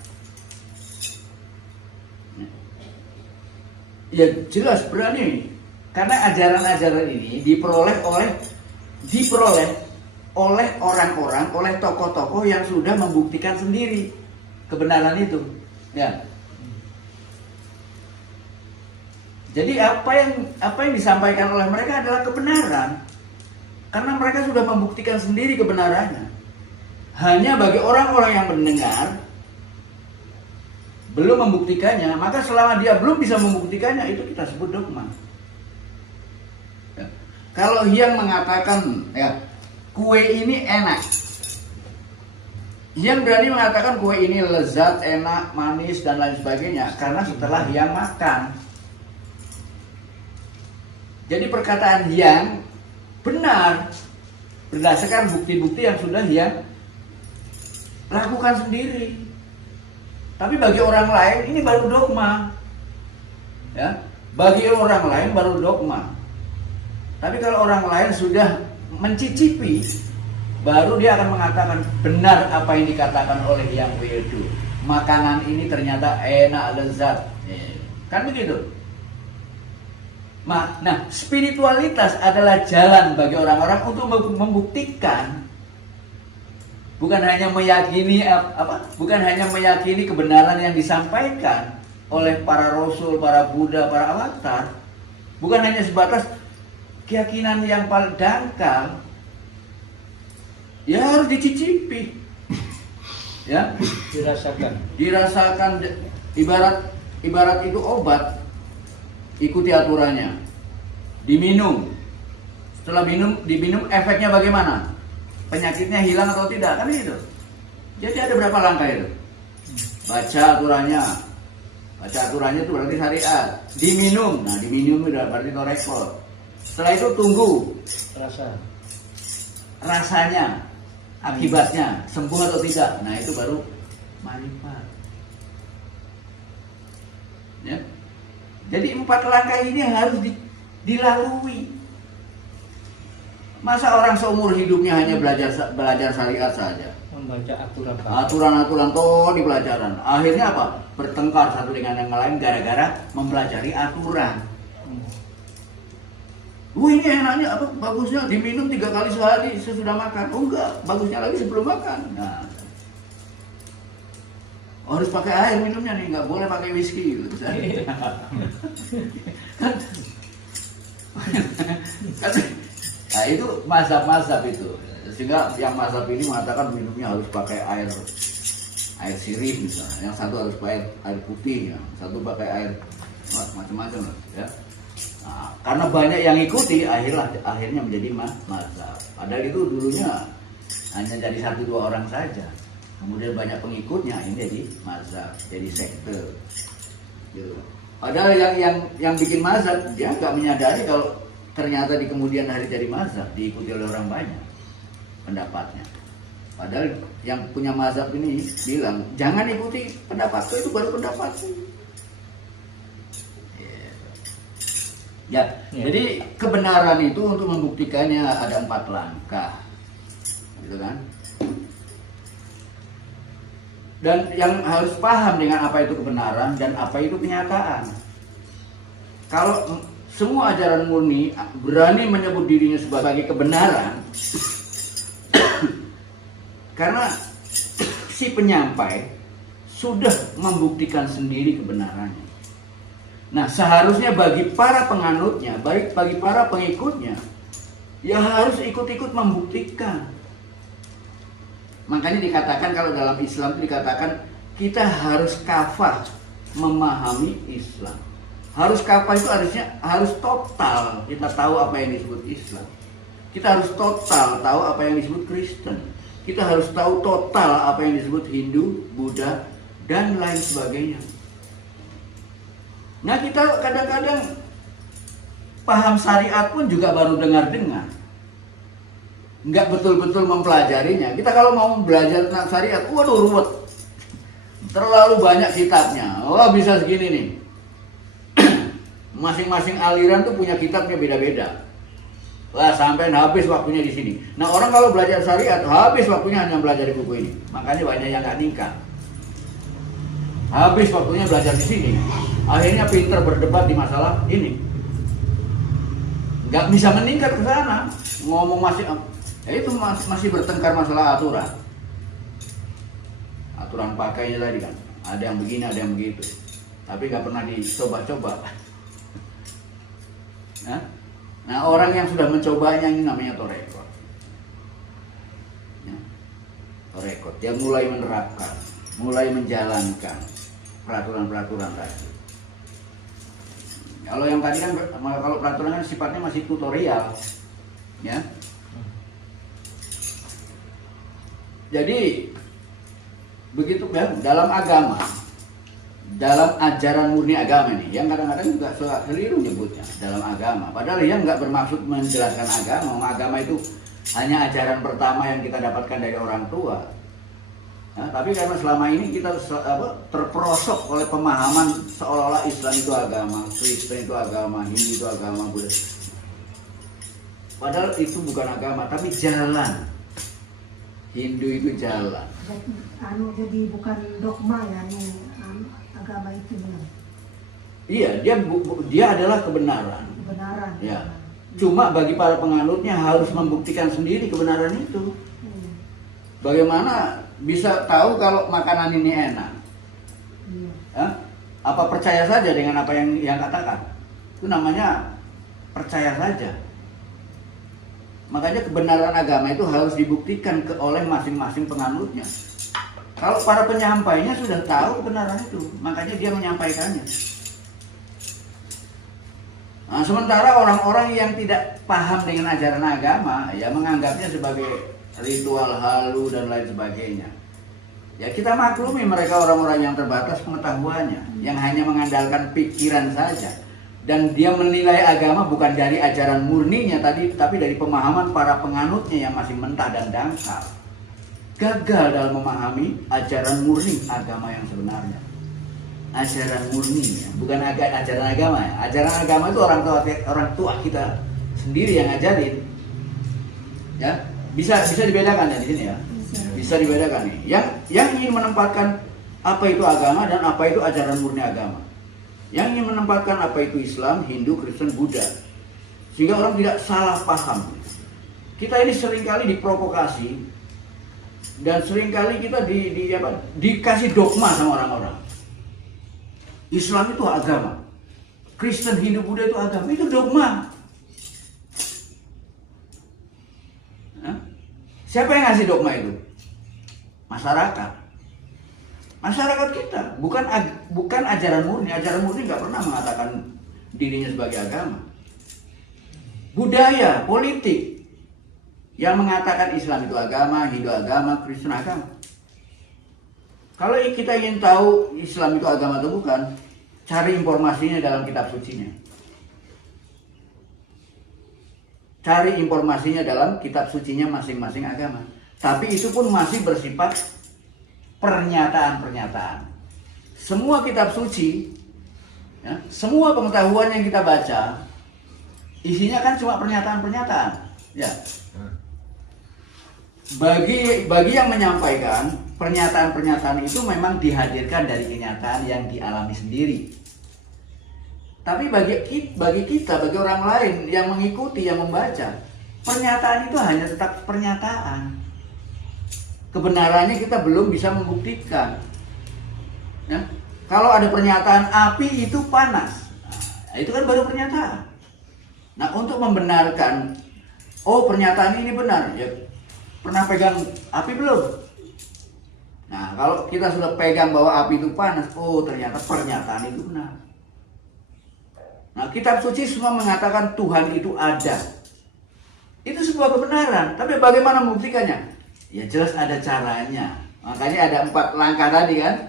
Ya jelas berani, karena ajaran-ajaran ini diperoleh oleh orang-orang, oleh tokoh-tokoh yang sudah membuktikan sendiri kebenaran itu. Ya. Jadi apa yang disampaikan oleh mereka adalah kebenaran, karena mereka sudah membuktikan sendiri kebenarannya. Hanya bagi orang-orang yang mendengar belum membuktikannya, maka selama dia belum bisa membuktikannya, itu kita sebut dogma. Ya. Kalau yang mengatakan ya kue ini enak, yang berani mengatakan kue ini lezat, enak, manis dan lain sebagainya karena setelah yang makan. Jadi perkataan yang benar berdasarkan bukti-bukti yang sudah dia lakukan sendiri. Tapi bagi orang lain ini baru dogma. Ya, bagi orang lain baru dogma. Tapi kalau orang lain sudah mencicipi, baru dia akan mengatakan benar apa yang dikatakan oleh yang weirdo. Makanan ini ternyata enak, lezat. Kan begitu. Nah, spiritualitas adalah jalan bagi orang-orang untuk membuktikan, bukan hanya meyakini bukan hanya meyakini kebenaran yang disampaikan oleh para rasul, para Buddha, para avatar, bukan hanya sebatas keyakinan yang paling dangkal. Ya harus dicicipi, ya dirasakan. Ibarat itu obat, ikuti aturannya, diminum. Setelah diminum efeknya bagaimana? Penyakitnya hilang atau tidak, kan itu. Jadi ada berapa langkah itu? Baca aturannya itu berarti syariat. Diminum, nah diminum itu berarti korektor. Setelah itu tunggu rasanya, akibatnya sembuh atau tidak. Nah itu baru manfaat. Ya. Jadi 4 langkah ini harus dilalui. Masa orang seumur hidupnya hanya belajar syariat saja, membaca aturan-aturan toh di pelajaran. Akhirnya apa? Bertengkar satu dengan yang lain gara-gara mempelajari aturan. Ini enaknya apa? Bagusnya diminum 3 kali sehari sesudah makan. Oh enggak, bagusnya lagi sebelum makan. Nah, harus pakai air minumnya nih, nggak boleh pakai whisky gitu. Nah itu mazhab-mazhab itu. Sehingga yang mazhab ini mengatakan minumnya harus pakai air sirih misalnya, yang satu harus pakai air putih, yang satu pakai air macam-macam lah ya. Nah, karena banyak yang ikuti akhirnya menjadi mazhab. Padahal itu dulunya hanya jadi 1-2 orang saja. Kemudian banyak pengikutnya, ini jadi mazhab, jadi sekte. Gitu. Padahal yang bikin mazhab dia nggak menyadari kalau ternyata di kemudian hari jadi mazhab diikuti oleh orang banyak pendapatnya. Padahal yang punya mazhab ini bilang jangan ikuti pendapatku, itu baru pendapatku. Ya, jadi kebenaran itu untuk membuktikannya ada 4 langkah, gitu kan? Dan yang harus paham dengan apa itu kebenaran dan apa itu kenyataan. Kalau semua ajaran murni berani menyebut dirinya sebagai kebenaran, karena si penyampai sudah membuktikan sendiri kebenarannya. Nah, seharusnya bagi para penganutnya, bagi para pengikutnya, ya harus ikut-ikut membuktikan. Makanya dikatakan kalau dalam Islam itu dikatakan kita harus kafah memahami Islam. Harus kafah itu harus total kita tahu apa yang disebut Islam. Kita harus total tahu apa yang disebut Kristen. Kita harus tahu total apa yang disebut Hindu, Buddha, dan lain sebagainya. Nah, kita kadang-kadang paham syariat pun juga baru dengar-dengar. Nggak betul-betul mempelajarinya. Kita kalau mau belajar tentang syariat, waduh ruwet. Terlalu banyak kitabnya. Wah, bisa segini nih. Masing-masing aliran tuh punya kitabnya beda-beda. Lah, sampai habis waktunya di sini. Nah, orang kalau belajar syariat, habis waktunya hanya belajar di buku ini. Makanya banyak yang nggak nikah. Habis waktunya belajar di sini. Akhirnya pinter berdebat di masalah ini. Nggak bisa meningkat ke sana. Ngomong masih bertengkar masalah aturan. Aturan pakainya tadi kan. Ada yang begini, ada yang begitu. Tapi nggak pernah dicoba-coba. Nah, orang yang sudah mencobanya ini namanya torekot. Ya. Torekot. Dia mulai menerapkan, mulai menjalankan peraturan-peraturan tadi. Kalau yang tadi kan, kalau peraturan kan sifatnya masih tutorial, ya. Jadi begitu kan dalam agama, dalam ajaran murni agama ini, yang kadang-kadang juga keliru nyebutnya dalam agama. Padahal yang nggak bermaksud menjelaskan agama. Agama itu hanya ajaran pertama yang kita dapatkan dari orang tua. Nah, tapi karena selama ini kita terperosok oleh pemahaman seolah-olah Islam itu agama, Kristen itu agama, Hindu itu agama, Buddha. Padahal itu bukan agama, tapi jalan. Hindu itu jalan. Jadi bukan dogma ya, agama itu ya. Iya, dia adalah kebenaran. Kebenaran. Ya. Cuma bagi para penganutnya harus membuktikan sendiri kebenaran itu. Bagaimana bisa tahu kalau makanan ini enak? Apa percaya saja dengan apa yang katakan? Itu namanya percaya saja. Makanya kebenaran agama itu harus dibuktikan oleh masing-masing penganutnya. Kalau para penyampainya sudah tahu kebenaran itu, makanya dia menyampaikannya. Nah, sementara orang-orang yang tidak paham dengan ajaran agama, ya menganggapnya sebagai ritual halu dan lain sebagainya. Ya kita maklumi mereka orang-orang yang terbatas pengetahuannya, yang hanya mengandalkan pikiran saja. Dan dia menilai agama bukan dari ajaran murninya tadi, tapi dari pemahaman para penganutnya yang masih mentah dan dangkal. Gagal dalam memahami ajaran murni agama yang sebenarnya. Ajaran murni, ya. Bukan ajaran agama ya. Ajaran agama itu orang tua kita sendiri yang ngajarin. Ya. Bisa dibedakan ya di sini ya. Bisa dibedakan nih. Yang ingin menempatkan apa itu agama dan apa itu ajaran murni agama. Yang ingin menempatkan apa itu Islam, Hindu, Kristen, Buddha. Sehingga orang tidak salah paham. Kita ini seringkali diprovokasi dan seringkali kita dikasih dogma sama orang-orang. Islam itu agama. Kristen, Hindu, Buddha itu agama. Itu dogma. Siapa yang ngasih dogma itu? Masyarakat. Masyarakat kita, bukan ajaran murni. Ajaran murni nggak pernah mengatakan dirinya sebagai agama. Budaya, politik yang mengatakan Islam itu agama, Hindu agama, Kristen agama. Kalau kita ingin tahu Islam itu agama atau bukan, cari informasinya dalam kitab sucinya. Cari informasinya dalam kitab sucinya masing-masing agama. Tapi itu pun masih bersifat pernyataan-pernyataan. Semua kitab suci, ya, semua pengetahuan yang kita baca, isinya kan cuma pernyataan-pernyataan. Ya. Bagi yang menyampaikan, pernyataan-pernyataan itu memang dihadirkan dari kenyataan yang dialami sendiri. Tapi bagi kita, bagi orang lain yang mengikuti, yang membaca, pernyataan itu hanya tetap pernyataan. Kebenarannya kita belum bisa membuktikan. Ya? Kalau ada pernyataan api itu panas, nah, itu kan baru pernyataan. Nah, untuk membenarkan, oh pernyataan ini benar, ya pernah pegang api belum? Nah, kalau kita sudah pegang bahwa api itu panas, oh ternyata pernyataan itu benar. Nah, kitab suci semua mengatakan Tuhan itu ada. Itu sebuah kebenaran, tapi bagaimana membuktikannya? Ya jelas ada caranya. Makanya ada 4 langkah tadi kan?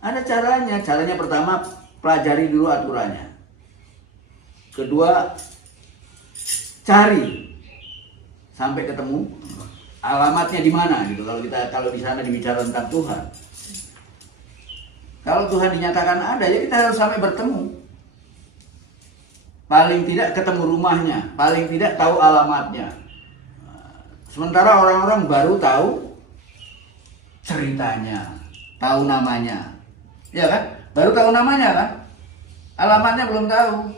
Ada caranya. Caranya pertama, pelajari dulu aturannya. Kedua, cari sampai ketemu alamatnya di mana gitu. Kalau di sana dibicara tentang Tuhan. Kalau Tuhan dinyatakan ada, ya kita harus sampai bertemu. Paling tidak ketemu rumahnya, paling tidak tahu alamatnya. Sementara orang-orang baru tahu ceritanya, tahu namanya. Ya kan? Baru tahu namanya kan? Alamatnya belum tahu.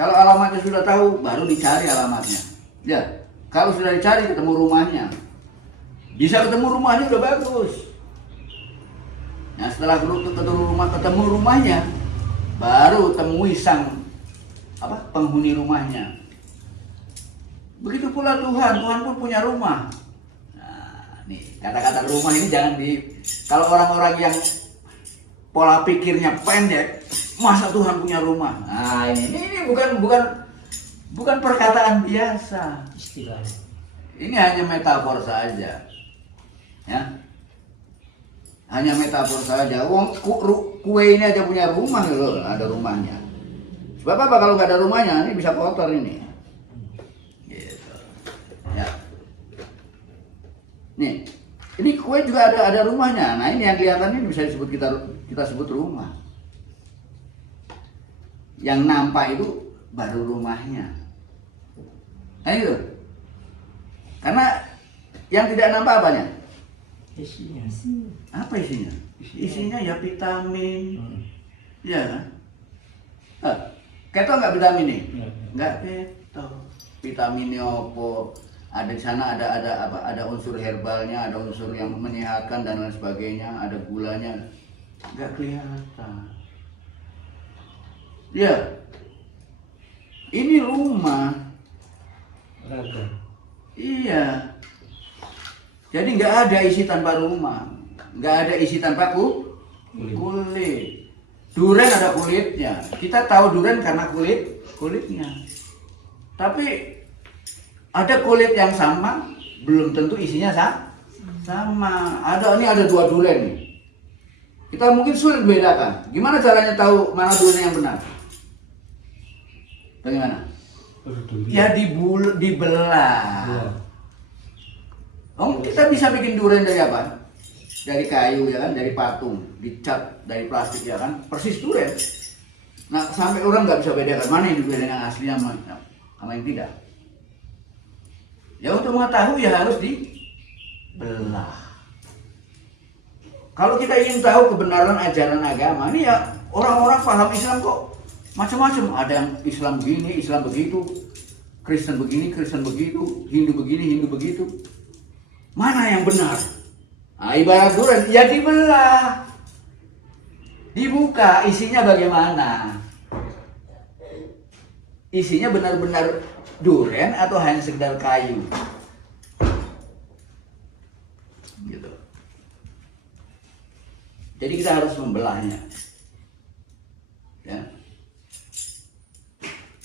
Kalau alamatnya sudah tahu, baru dicari alamatnya. Ya, kalau sudah dicari ketemu rumahnya. Bisa ketemu rumahnya udah bagus. Nah, setelah ketemu rumahnya, baru temui sang penghuni rumahnya. Begitu pula Tuhan pun punya rumah. Nah, nih kata-kata rumah ini jangan kalau orang-orang yang pola pikirnya pendek, masa Tuhan punya rumah? Nah, ini bukan perkataan biasa. Istilah. Ini hanya metafor saja. Ya. Hanya metafor saja. Kue ini aja punya rumah loh, ada rumahnya. Sebab apa kalau nggak ada rumahnya, ini bisa kotor ini. Gitu. Ya. Nih, ini kue juga ada rumahnya. Nah ini yang kelihatan ini bisa disebut kita sebut rumah. Yang nampak itu baru rumahnya. Nah itu. Karena yang tidak nampak apanya? Isinya. Apa isinya? Isinya ya vitamin. Ya kan? Keto nggak vitamin nih? Nggak keto. Vitaminnya opo? Ada di sana ada unsur herbalnya, ada unsur yang menyehatkan dan lain sebagainya, ada gulanya. Nggak kelihatan. Ya. Ini rumah. Ragam. Iya. Jadi nggak ada isi tanpa rumah, nggak ada isi tanpa kulit. Duren ada kulitnya. Kita tahu duren karena kulitnya. Tapi ada kulit yang sama, belum tentu isinya sama. Ini ada 2 duren nih. Kita mungkin sulit bedakan. Gimana caranya tahu mana duren yang benar? Bagaimana? Ya dibelah. Ya. Kita bisa bikin duren dari apa? Dari kayu ya kan, dari patung, dicat dari plastik ya kan, persis duren. Nah sampai orang nggak bisa bedakan mana yang duren yang asli sama yang tidak. Ya untuk mengetahui ya harus dibelah. Kalau kita ingin tahu kebenaran ajaran agama, ini ya orang-orang paham Islam kok macam-macam. Ada yang Islam begini, Islam begitu, Kristen begini, Kristen begitu, Hindu begini, Hindu begitu. Mana yang benar? Nah, ibarat duren, ya dibelah. Dibuka, isinya bagaimana? Isinya benar-benar duren atau hanya sekedar kayu? Jadi kita harus membelahnya. Ya.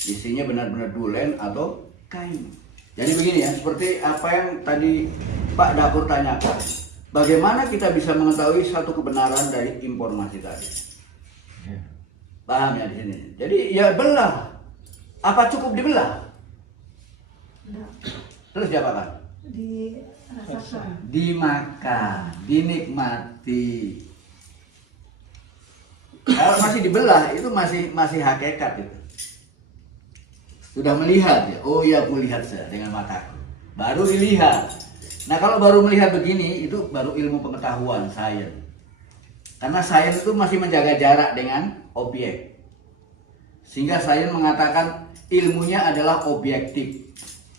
Isinya benar-benar dulen atau kain. Jadi begini ya, seperti apa yang tadi Pak Dapur tanyakan. Bagaimana kita bisa mengetahui satu kebenaran dari informasi tadi? Ya. Paham ya di sini? Jadi ya belah. Apa cukup dibelah? Enggak, Terus diapakan? dirasakan. Dimakan, dinikmati. Kalau masih dibelah itu masih hakikat itu. Sudah melihat ya. Oh iya, aku lihat saya dengan mataku. Baru dilihat. Nah kalau baru melihat begini itu baru ilmu pengetahuan sains. Karena sains itu masih menjaga jarak dengan objek. Sehingga sains mengatakan ilmunya adalah objektif.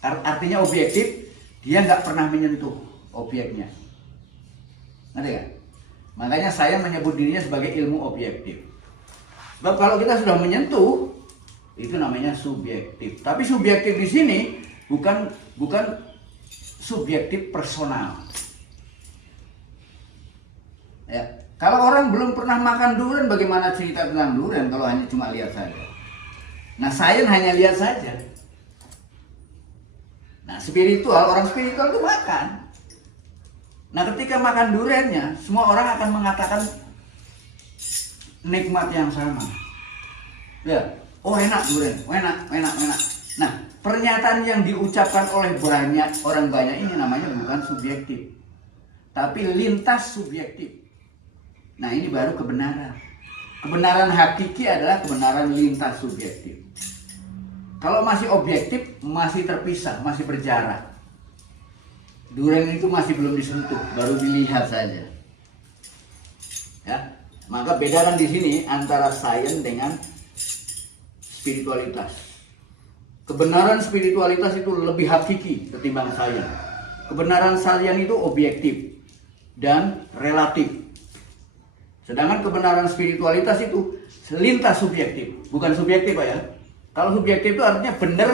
Artinya objektif, dia nggak pernah menyentuh objeknya. Ngerti nggak? Makanya saya menyebut dirinya sebagai ilmu objektif. Sebab kalau kita sudah menyentuh, itu namanya subjektif. Tapi subjektif di sini bukan subjektif personal. Ya, kalau orang belum pernah makan durian, bagaimana cerita tentang durian kalau hanya cuma lihat saja? Nah, saya hanya lihat saja. Nah, orang spiritual itu makan. Nah, ketika makan duriannya, semua orang akan mengatakan nikmat yang sama. Ya, oh enak durian, enak. Nah, pernyataan yang diucapkan oleh orang banyak ini namanya bukan subjektif, tapi lintas subjektif. Nah, ini baru kebenaran. Kebenaran hakiki adalah kebenaran lintas subjektif. Kalau masih objektif, masih terpisah, masih berjarak. Durian itu masih belum disentuh, baru dilihat saja. Ya, maka bedakan di sini antara sains dengan spiritualitas. Kebenaran spiritualitas itu lebih hakiki ketimbang sains. Kebenaran sains itu objektif dan relatif. Sedangkan kebenaran spiritualitas itu lintas subjektif, bukan subjektif Pak ya. Kalau subjektif itu artinya benar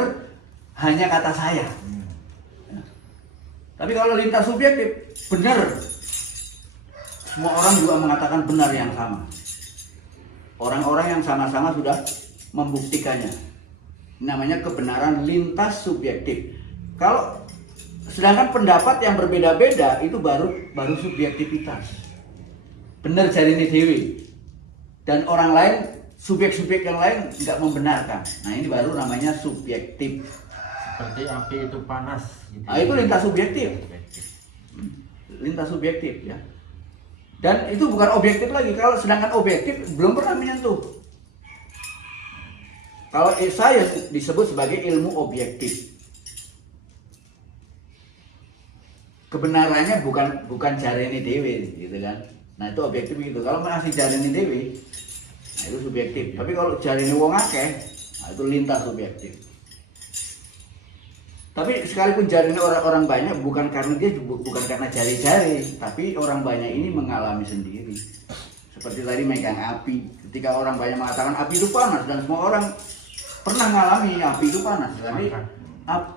hanya kata saya. Tapi kalau lintas subjektif, benar. Semua orang juga mengatakan benar yang sama. Orang-orang yang sama-sama sudah membuktikannya. Namanya kebenaran lintas subjektif. Kalau sedangkan pendapat yang berbeda-beda itu baru subjektivitas. Benar jari ini dewi. Dan orang lain, subjek-subjek yang lain tidak membenarkan. Nah, ini baru namanya subjektif. Seperti api itu panas gitu. Nah, itu lintas subjektif. Lintas subjektif ya. Dan itu bukan objektif lagi. Kalau sedangkan objektif belum pernah menyentuh. Kalau saya disebut sebagai ilmu objektif. Kebenarannya bukan jarene dewe gitu kan. Nah, itu objektif gitu. Kalau masih jarene dewe, nah itu subjektif. Tapi kalau jarene wong akeh, nah itu lintas subjektif. Tapi sekalipun jarinya orang banyak bukan karena jari-jari, tapi orang banyak ini mengalami sendiri. Seperti tadi megang api, ketika orang banyak mengatakan api itu panas dan semua orang pernah mengalami api itu panas. Jadi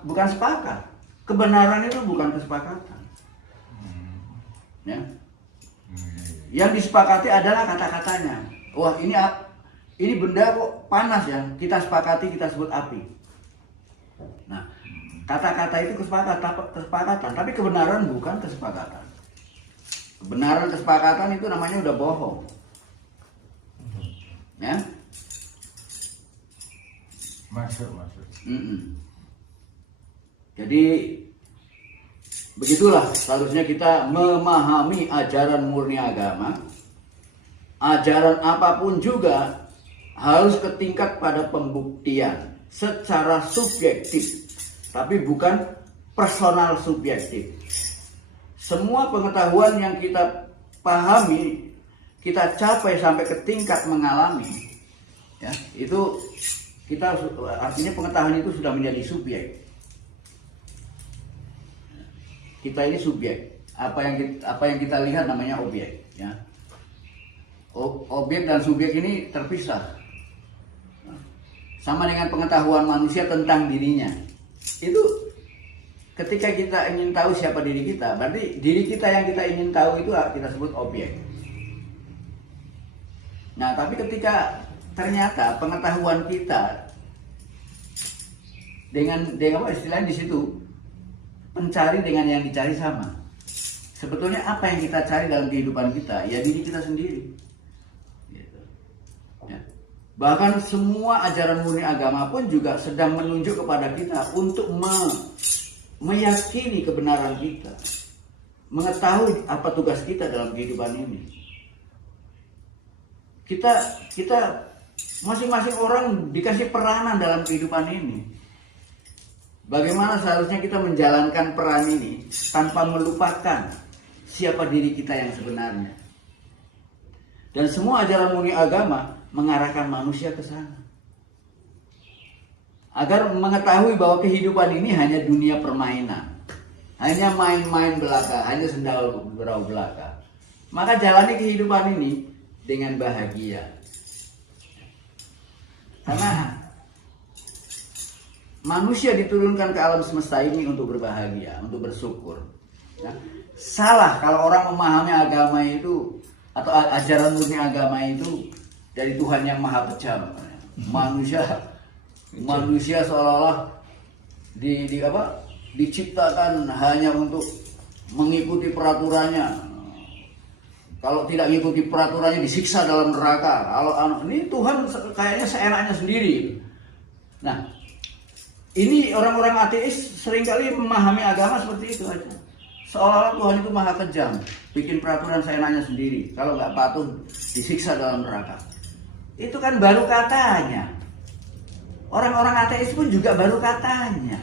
bukan sepakat. Kebenaran itu bukan kesepakatan. Ya. Yang disepakati adalah kata-katanya. Wah, ini benda kok panas ya. Kita sepakati, kita sebut api. Nah, kata-kata itu kesepakatan, tapi kebenaran bukan kesepakatan. Kebenaran kesepakatan itu namanya udah bohong. Ya? Masuk. Jadi begitulah seharusnya kita memahami ajaran murni agama. Ajaran apapun juga harus ke tingkat pada pembuktian secara subjektif, tapi bukan personal subjektif. Semua pengetahuan yang kita pahami, kita capai sampai ke tingkat mengalami, ya, itu kita artinya pengetahuan itu sudah menjadi subjek. Kita ini subjek. Apa yang kita lihat namanya objek, ya. Objek dan subjek ini terpisah. Sama dengan pengetahuan manusia tentang dirinya. Itu ketika kita ingin tahu siapa diri kita, berarti diri kita yang kita ingin tahu itu kita sebut objek. Nah, tapi ketika ternyata pengetahuan kita dengan apa istilahnya di situ, pencari dengan yang dicari sama. Sebetulnya apa yang kita cari dalam kehidupan kita? Ya diri kita sendiri. Gitu. Ya. Bahkan semua ajaran murni agama pun juga sedang menunjuk kepada kita untuk meyakini kebenaran kita, mengetahui apa tugas kita dalam kehidupan ini. Kita masing-masing orang dikasih peranan dalam kehidupan ini. Bagaimana seharusnya kita menjalankan peran ini tanpa melupakan siapa diri kita yang sebenarnya. Dan semua ajaran murni agama mengarahkan manusia ke sana. Agar mengetahui bahwa kehidupan ini hanya dunia permainan. Hanya main-main belaka, hanya sendal berau belaka. Maka jalani kehidupan ini dengan bahagia. Karena manusia diturunkan ke alam semesta ini untuk berbahagia, untuk bersyukur. Nah, salah kalau orang memahami agama itu atau ajaran murni agama itu dari Tuhan yang maha kejam. Manusia seolah-olah diciptakan hanya untuk mengikuti peraturannya. Kalau tidak mengikuti peraturannya disiksa dalam neraka. Kalau ini Tuhan kayaknya seenaknya sendiri. Nah, ini orang-orang ateis seringkali memahami agama seperti itu aja. Seolah-olah Tuhan itu maha kejam, bikin peraturan seenaknya sendiri. Kalau nggak patuh, disiksa dalam neraka. Itu kan baru katanya. Orang-orang ateis pun juga baru katanya.